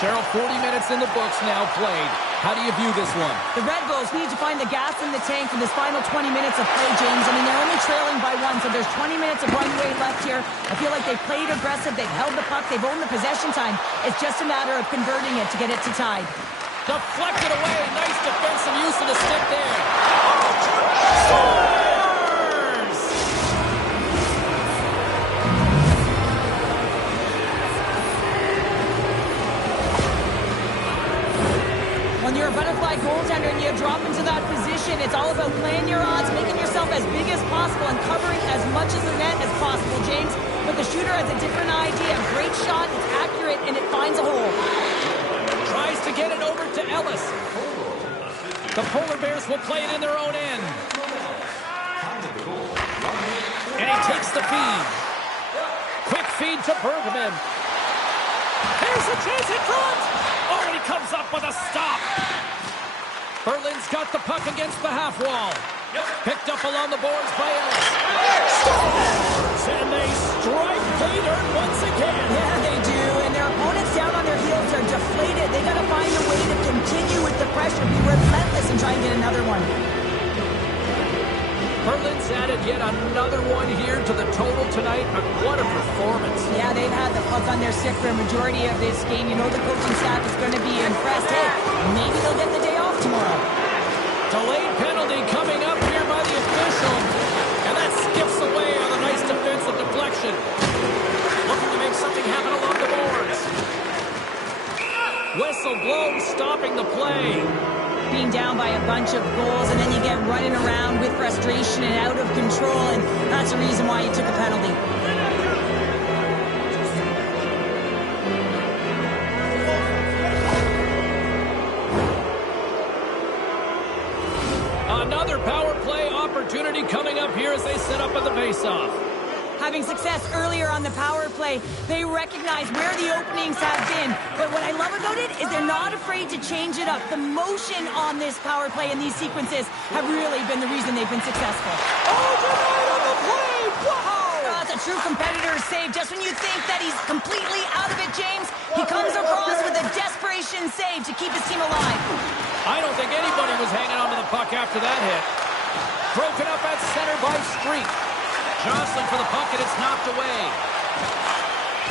Cheryl, 40 minutes in the books now played. How do you view this one? The Red Bulls need to find the gas in the tank for this final 20 minutes of play, James. I mean, they're only trailing by 1, so there's 20 minutes of runway left here. I feel like they've played aggressive. They've held the puck. They've owned the possession time. It's just a matter of converting it to get it to tie. Deflected away. Nice defensive use of the stick there. Scores! When you're a butterfly goaltender and you drop into that position, it's all about playing your odds, making yourself as big as possible, and covering as much of the net as possible, James. But the shooter has a different idea. Great shot, it's accurate, and it finds a hole. Tries to get it over to Ellis. The Polar Bears will play it in their own end. And he takes the feed. Quick feed to Bergman. Here's a chance in front. Oh, and he comes up with a stop. Berlin's got the puck against the half wall. Picked up along the boards by Ellis. Scores! And they strike pay dirt once again. Yeah, they do. And their opponents down on their heels are deflated. They got to find a way to continue with the pressure, be relentless, and try and get another one. Berlin's added yet another one here to the total tonight. What a performance. Yeah, they've had the puck on their stick for a majority of this game. You know the coaching staff is going to be impressed. Hey, maybe they'll get the day off tomorrow. Delayed penalty coming up here by the official. And that skips away on a nice defensive deflection. Looking to make something happen along the boards. Whistle blown, stopping the play. Being down by a bunch of goals, and then you get running around with frustration and out of control, and that's the reason why you took a penalty. Another power play opportunity coming up here as they set up at the faceoff. having success earlier on the power play. They recognize where the openings have been. But what I love about it is they're not afraid to change it up. The motion on this power play and these sequences have really been the reason they've been successful. Overnight on the play! Wow! That's a true competitor's save. Just when you think that he's completely out of it, James, he comes across with a desperation save to keep his team alive. I don't think anybody was hanging onto the puck after that hit. Broken up at center by Street. Jostling for the puck, and it's knocked away.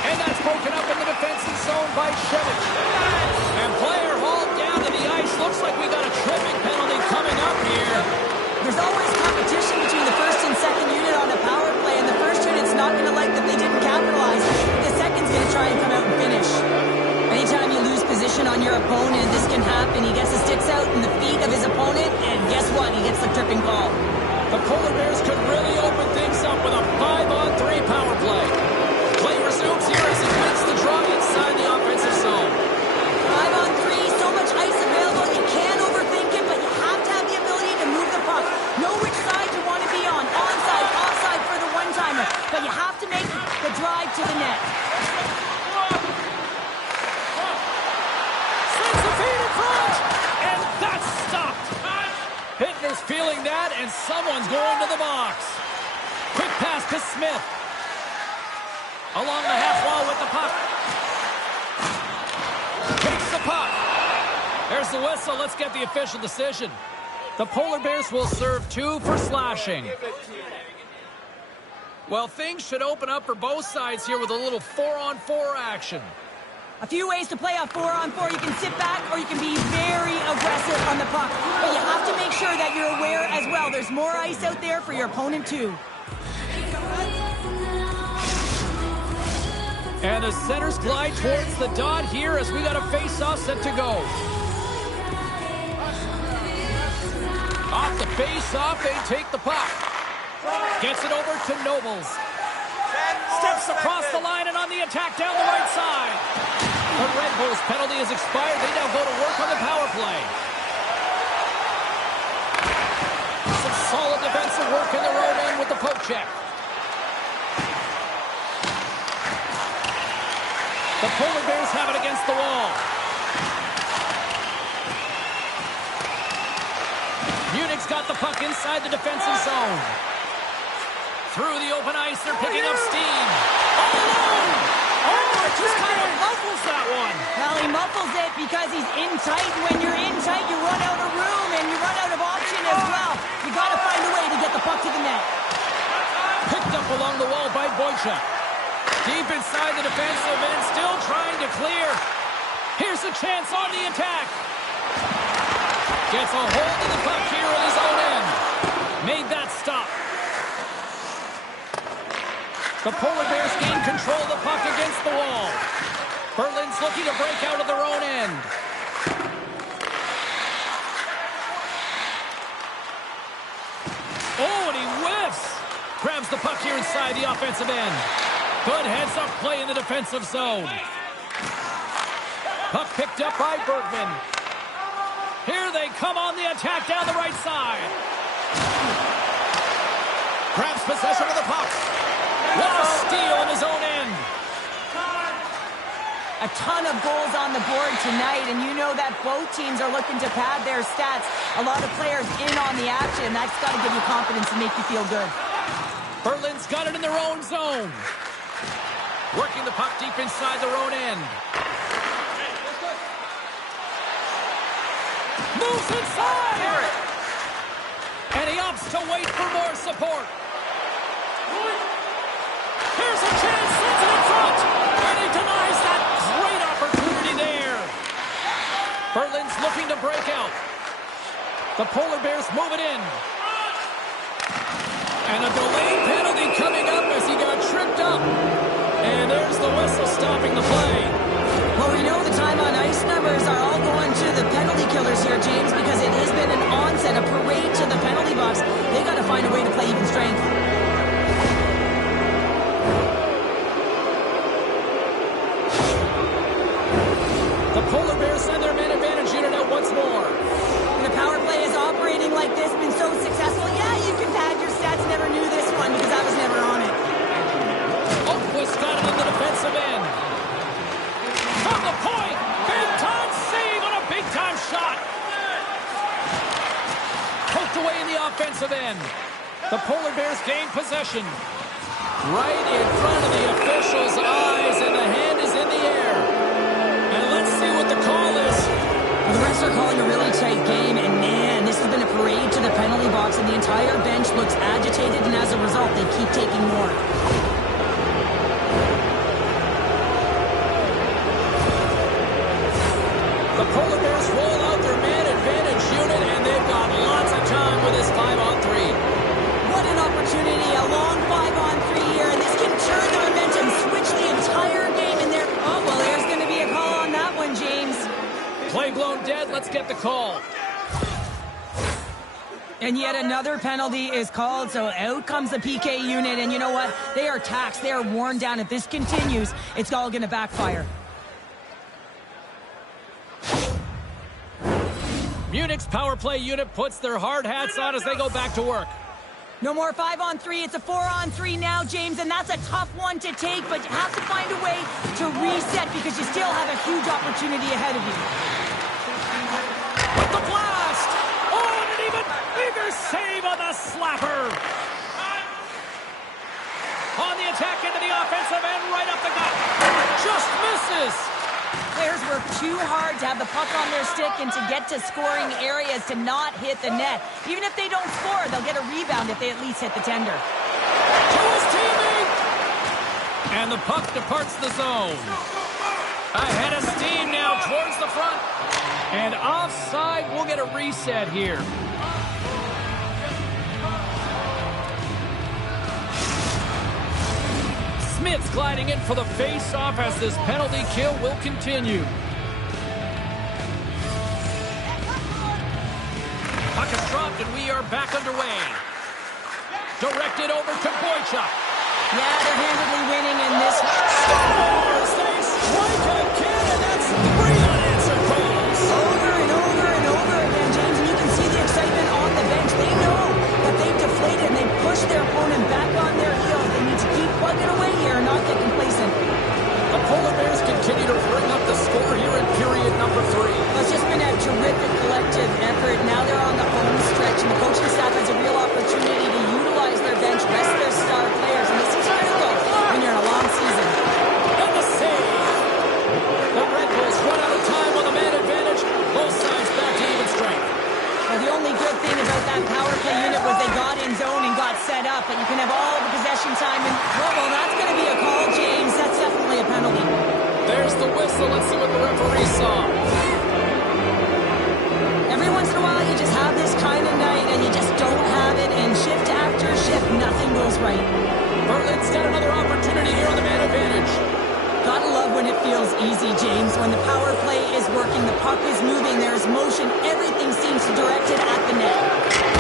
And that's broken up in the defensive zone by Shevich. And player hauled down to the ice. Looks like we got a tripping penalty coming up here. There's always competition between the first and second unit on a power play, and the first unit's not going to like that they didn't capitalize. The second's going to try and come out and finish. Anytime you lose position on your opponent, this can happen. He gets the sticks out in the feet of his opponent, and guess what? He gets the tripping call. The Polar Bears could really open things up with a 5-on-3 power play. Play resumes here as he wins the draw inside the offensive zone. 5-on-3, so much ice available. You can't overthink it, but you have to have the ability to move the puck. Know which side you want to be on. Onside, offside for the one-timer. But you have to make the drive to the net. Sends the feed in front, and that's stopped. Hittner's feeling that, and someone's going to the box. Quick pass to Smith. Along the half wall with the puck. Takes the puck. There's the whistle. Let's get the official decision. The Polar Bears will serve 2 for slashing. Well, things should open up for both sides here with a little 4-on-4 action. A few ways to play a 4-on-4. You can sit back or you can be very aggressive on the puck. But you have to make sure that you're aware as well. There's more ice out there for your opponent too. And the centers glide towards the dot here as we got a face-off set to go. Off the face-off, they take the puck. Gets it over to Nobles. Steps across the line and on the attack down the right side. The Red Bulls penalty has expired. They now go to work on the power play. Some solid defensive work in their own end with the poke check. The Polar Bears have it against the wall. Munich's got the puck inside the defensive zone. Through the open ice, they're picking up steam. All alone! Oh, it just kind of muffles that one. Well, he muffles it because he's in tight. When you're in tight, you run out of room and you run out of option as well. You got to find a way to get the puck to the net. Picked up along the wall by Boychuk. Deep inside the defensive end, still trying to clear. Here's a chance on the attack. Gets a hold of the puck here at his own end. Made that stop. The Polar Bears gain control of the puck against the wall. Berlin's looking to break out of their own end. Oh, and he whiffs. Grabs the puck here inside the offensive end. Good heads-up play in the defensive zone. Puck picked up by Bergman. Here they come on the attack down the right side. Grabs possession of the puck. What a steal in his own end. A ton of goals on the board tonight, and you know that both teams are looking to pad their stats. A lot of players in on the action. That's got to give you confidence and make you feel good. Berlin's got it in their own zone. Working the puck deep inside their own end. Moves inside! And he opts to wait for more support. Here's a chance, sends it in front, and he denies that great opportunity there. Berlin's looking to break out. The Polar Bears move it in. And a delayed penalty coming up as he got tripped up. And there's the whistle stopping the play. Well, we know the time on ice numbers are all going to the penalty killers here, James, because it has been an onset, a parade to the penalty box. They got to find a way to play even strength. The Polar Bears send their man advantage unit out once more. When the power play is operating like this, been so successful, yeah, you can pad your stats. Never knew this one because I was never on it. tucked away in the offensive end. The Polar Bears gain possession. Right in front of the officials' eyes, and the hand is in the air. And let's see what the call is. Well, the refs are calling a really tight game, and man, this has been a parade to the penalty box, and the entire bench looks agitated, and as a result, they keep taking more. The Polar Bears roll out their man advantage unit, and they've got lots of time with this 5-on-3. What an opportunity, a long 5-on-3 here, and this can turn the momentum, switch the entire game in there. Oh, well, there's going to be a call on that one, James. Play blown dead. Let's get the call. And yet another penalty is called, so out comes the PK unit, and you know what? They are taxed. They are worn down. If this continues, it's all going to backfire. Munich's power play unit puts their hard hats on as they go back to work. No more 5-on-3. It's a 4-on-3 now, James, and that's a tough one to take, but you have to find a way to reset because you still have a huge opportunity ahead of you. With the blast! Oh, and an even bigger save on the slapper! On the attack into the offensive end, right up the gut. Just misses! Players work too hard to have the puck on their stick and to get to scoring areas to not hit the net. Even if they don't score, they'll get a rebound if they at least hit the tender. To his teammate! And the puck departs the zone. Ahead of steam now towards the front. And offside, we'll get a reset here. Smith's gliding in for the face-off as this penalty kill will continue. Puck is dropped and we are back underway. Directed over to Boychuk. Yeah, they're handedly winning in this. Scores! They strike again, and that's 3 unanswered goals. Over and over and over again, James, and you can see the excitement on the bench. They know that they've deflated and they've pushed their opponent back on their heels. They need to keep plugging away here and not get complacent. The Polar Bears continue to bring up the score here in period number 3. Well, it's just been a terrific collective effort. Now they're on the home stretch, and the coaching staff has a real opportunity to utilize their bench, rest their star players, and this is critical when you're in a long season. And the save! The Red Bulls run out of time on the man advantage. Both sides back to even strength. Well, the only good thing about that power play unit was they got in zone and got set up, and you can have all the possession time. And, well, that's going to be a call, James. That's definitely a penalty. There's the whistle. Let's see what the referee saw. Every once in a while, you just have this kind of night, and you just don't have it, and shift after shift, nothing goes right. Berlin's got another opportunity here on the man advantage. Gotta love when it feels easy, James. When the power play is working, the puck is moving, there's motion, everything seems directed at the net.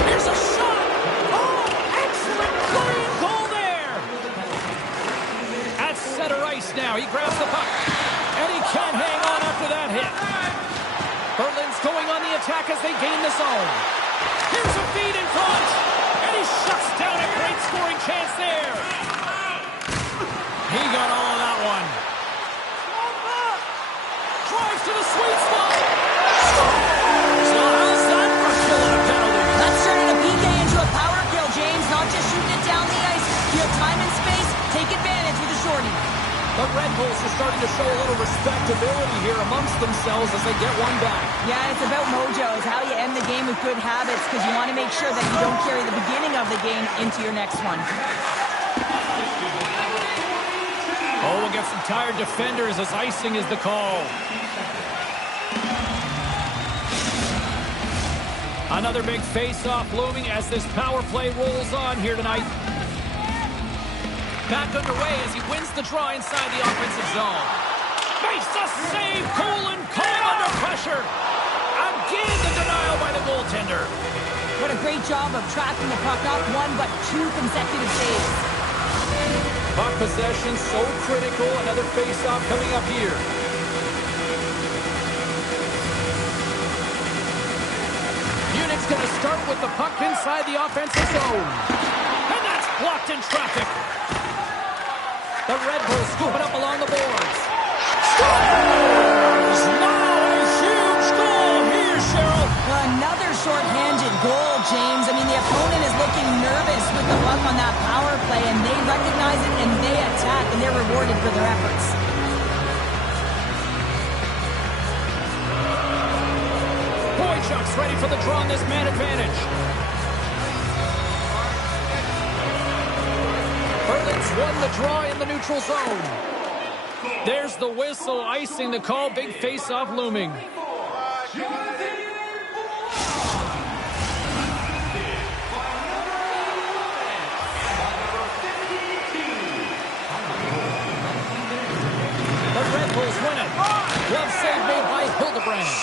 Here's a shot! Oh, excellent clean goal there! At center ice now, he grabs the puck, and he can't hang on after that hit. Berlin's going on the attack as they gain the zone. Here's a feed in front, and he shuts down a great scoring chance there. He got all of that one. Drives to the sweet spot. Scores! Now how's that for killing a penalty? That's turning a PK into a power kill, James. Not just shooting it down the ice. You have time and space. Take advantage with a shorty. The Red Bulls are starting to show a little respectability here amongst themselves as they get one back. Yeah, it's about mojo. It's how you end the game with good habits because you want to make sure that you don't carry the beginning of the game into your next one. Oh, we'll get some tired defenders as icing is the call. Another big face-off looming as this power play rolls on here tonight. Back underway as he wins the draw inside the offensive zone. Makes a save, Colin caught under pressure. Again, the denial by the goaltender. What a great job of tracking the puck, not one but 2 consecutive saves. Puck possession so critical. Another face-off coming up here. Munich's going to start with the puck inside the offensive zone. And that's blocked in traffic. The Red Bulls scoop it up along the boards. Scores! Wow, a huge goal here, Cheryl. Another short-handed goal, James. A I mean, the opponent is looking nervous with the puck on that power play, and they recognize it, and they attack, and they're rewarded for their efforts. Boychuk's ready for the draw on this man advantage. Berlin's won the draw in the neutral zone. There's the whistle, icing the call. Big face-off looming. The Red Bulls win it. Glove save made by Hildebrand.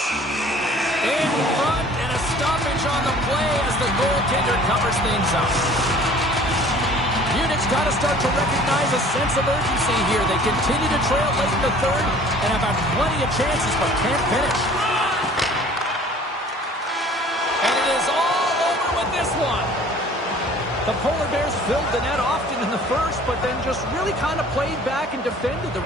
In front, and a stoppage on the play as the goaltender covers things up. Munich's got to start to recognize a sense of urgency here. They continue to trail late in the third and have had plenty of chances but can't finish. And it is all over with this one. The Polar Bears filled the net often in the first, but then just really kind of played back and defended the...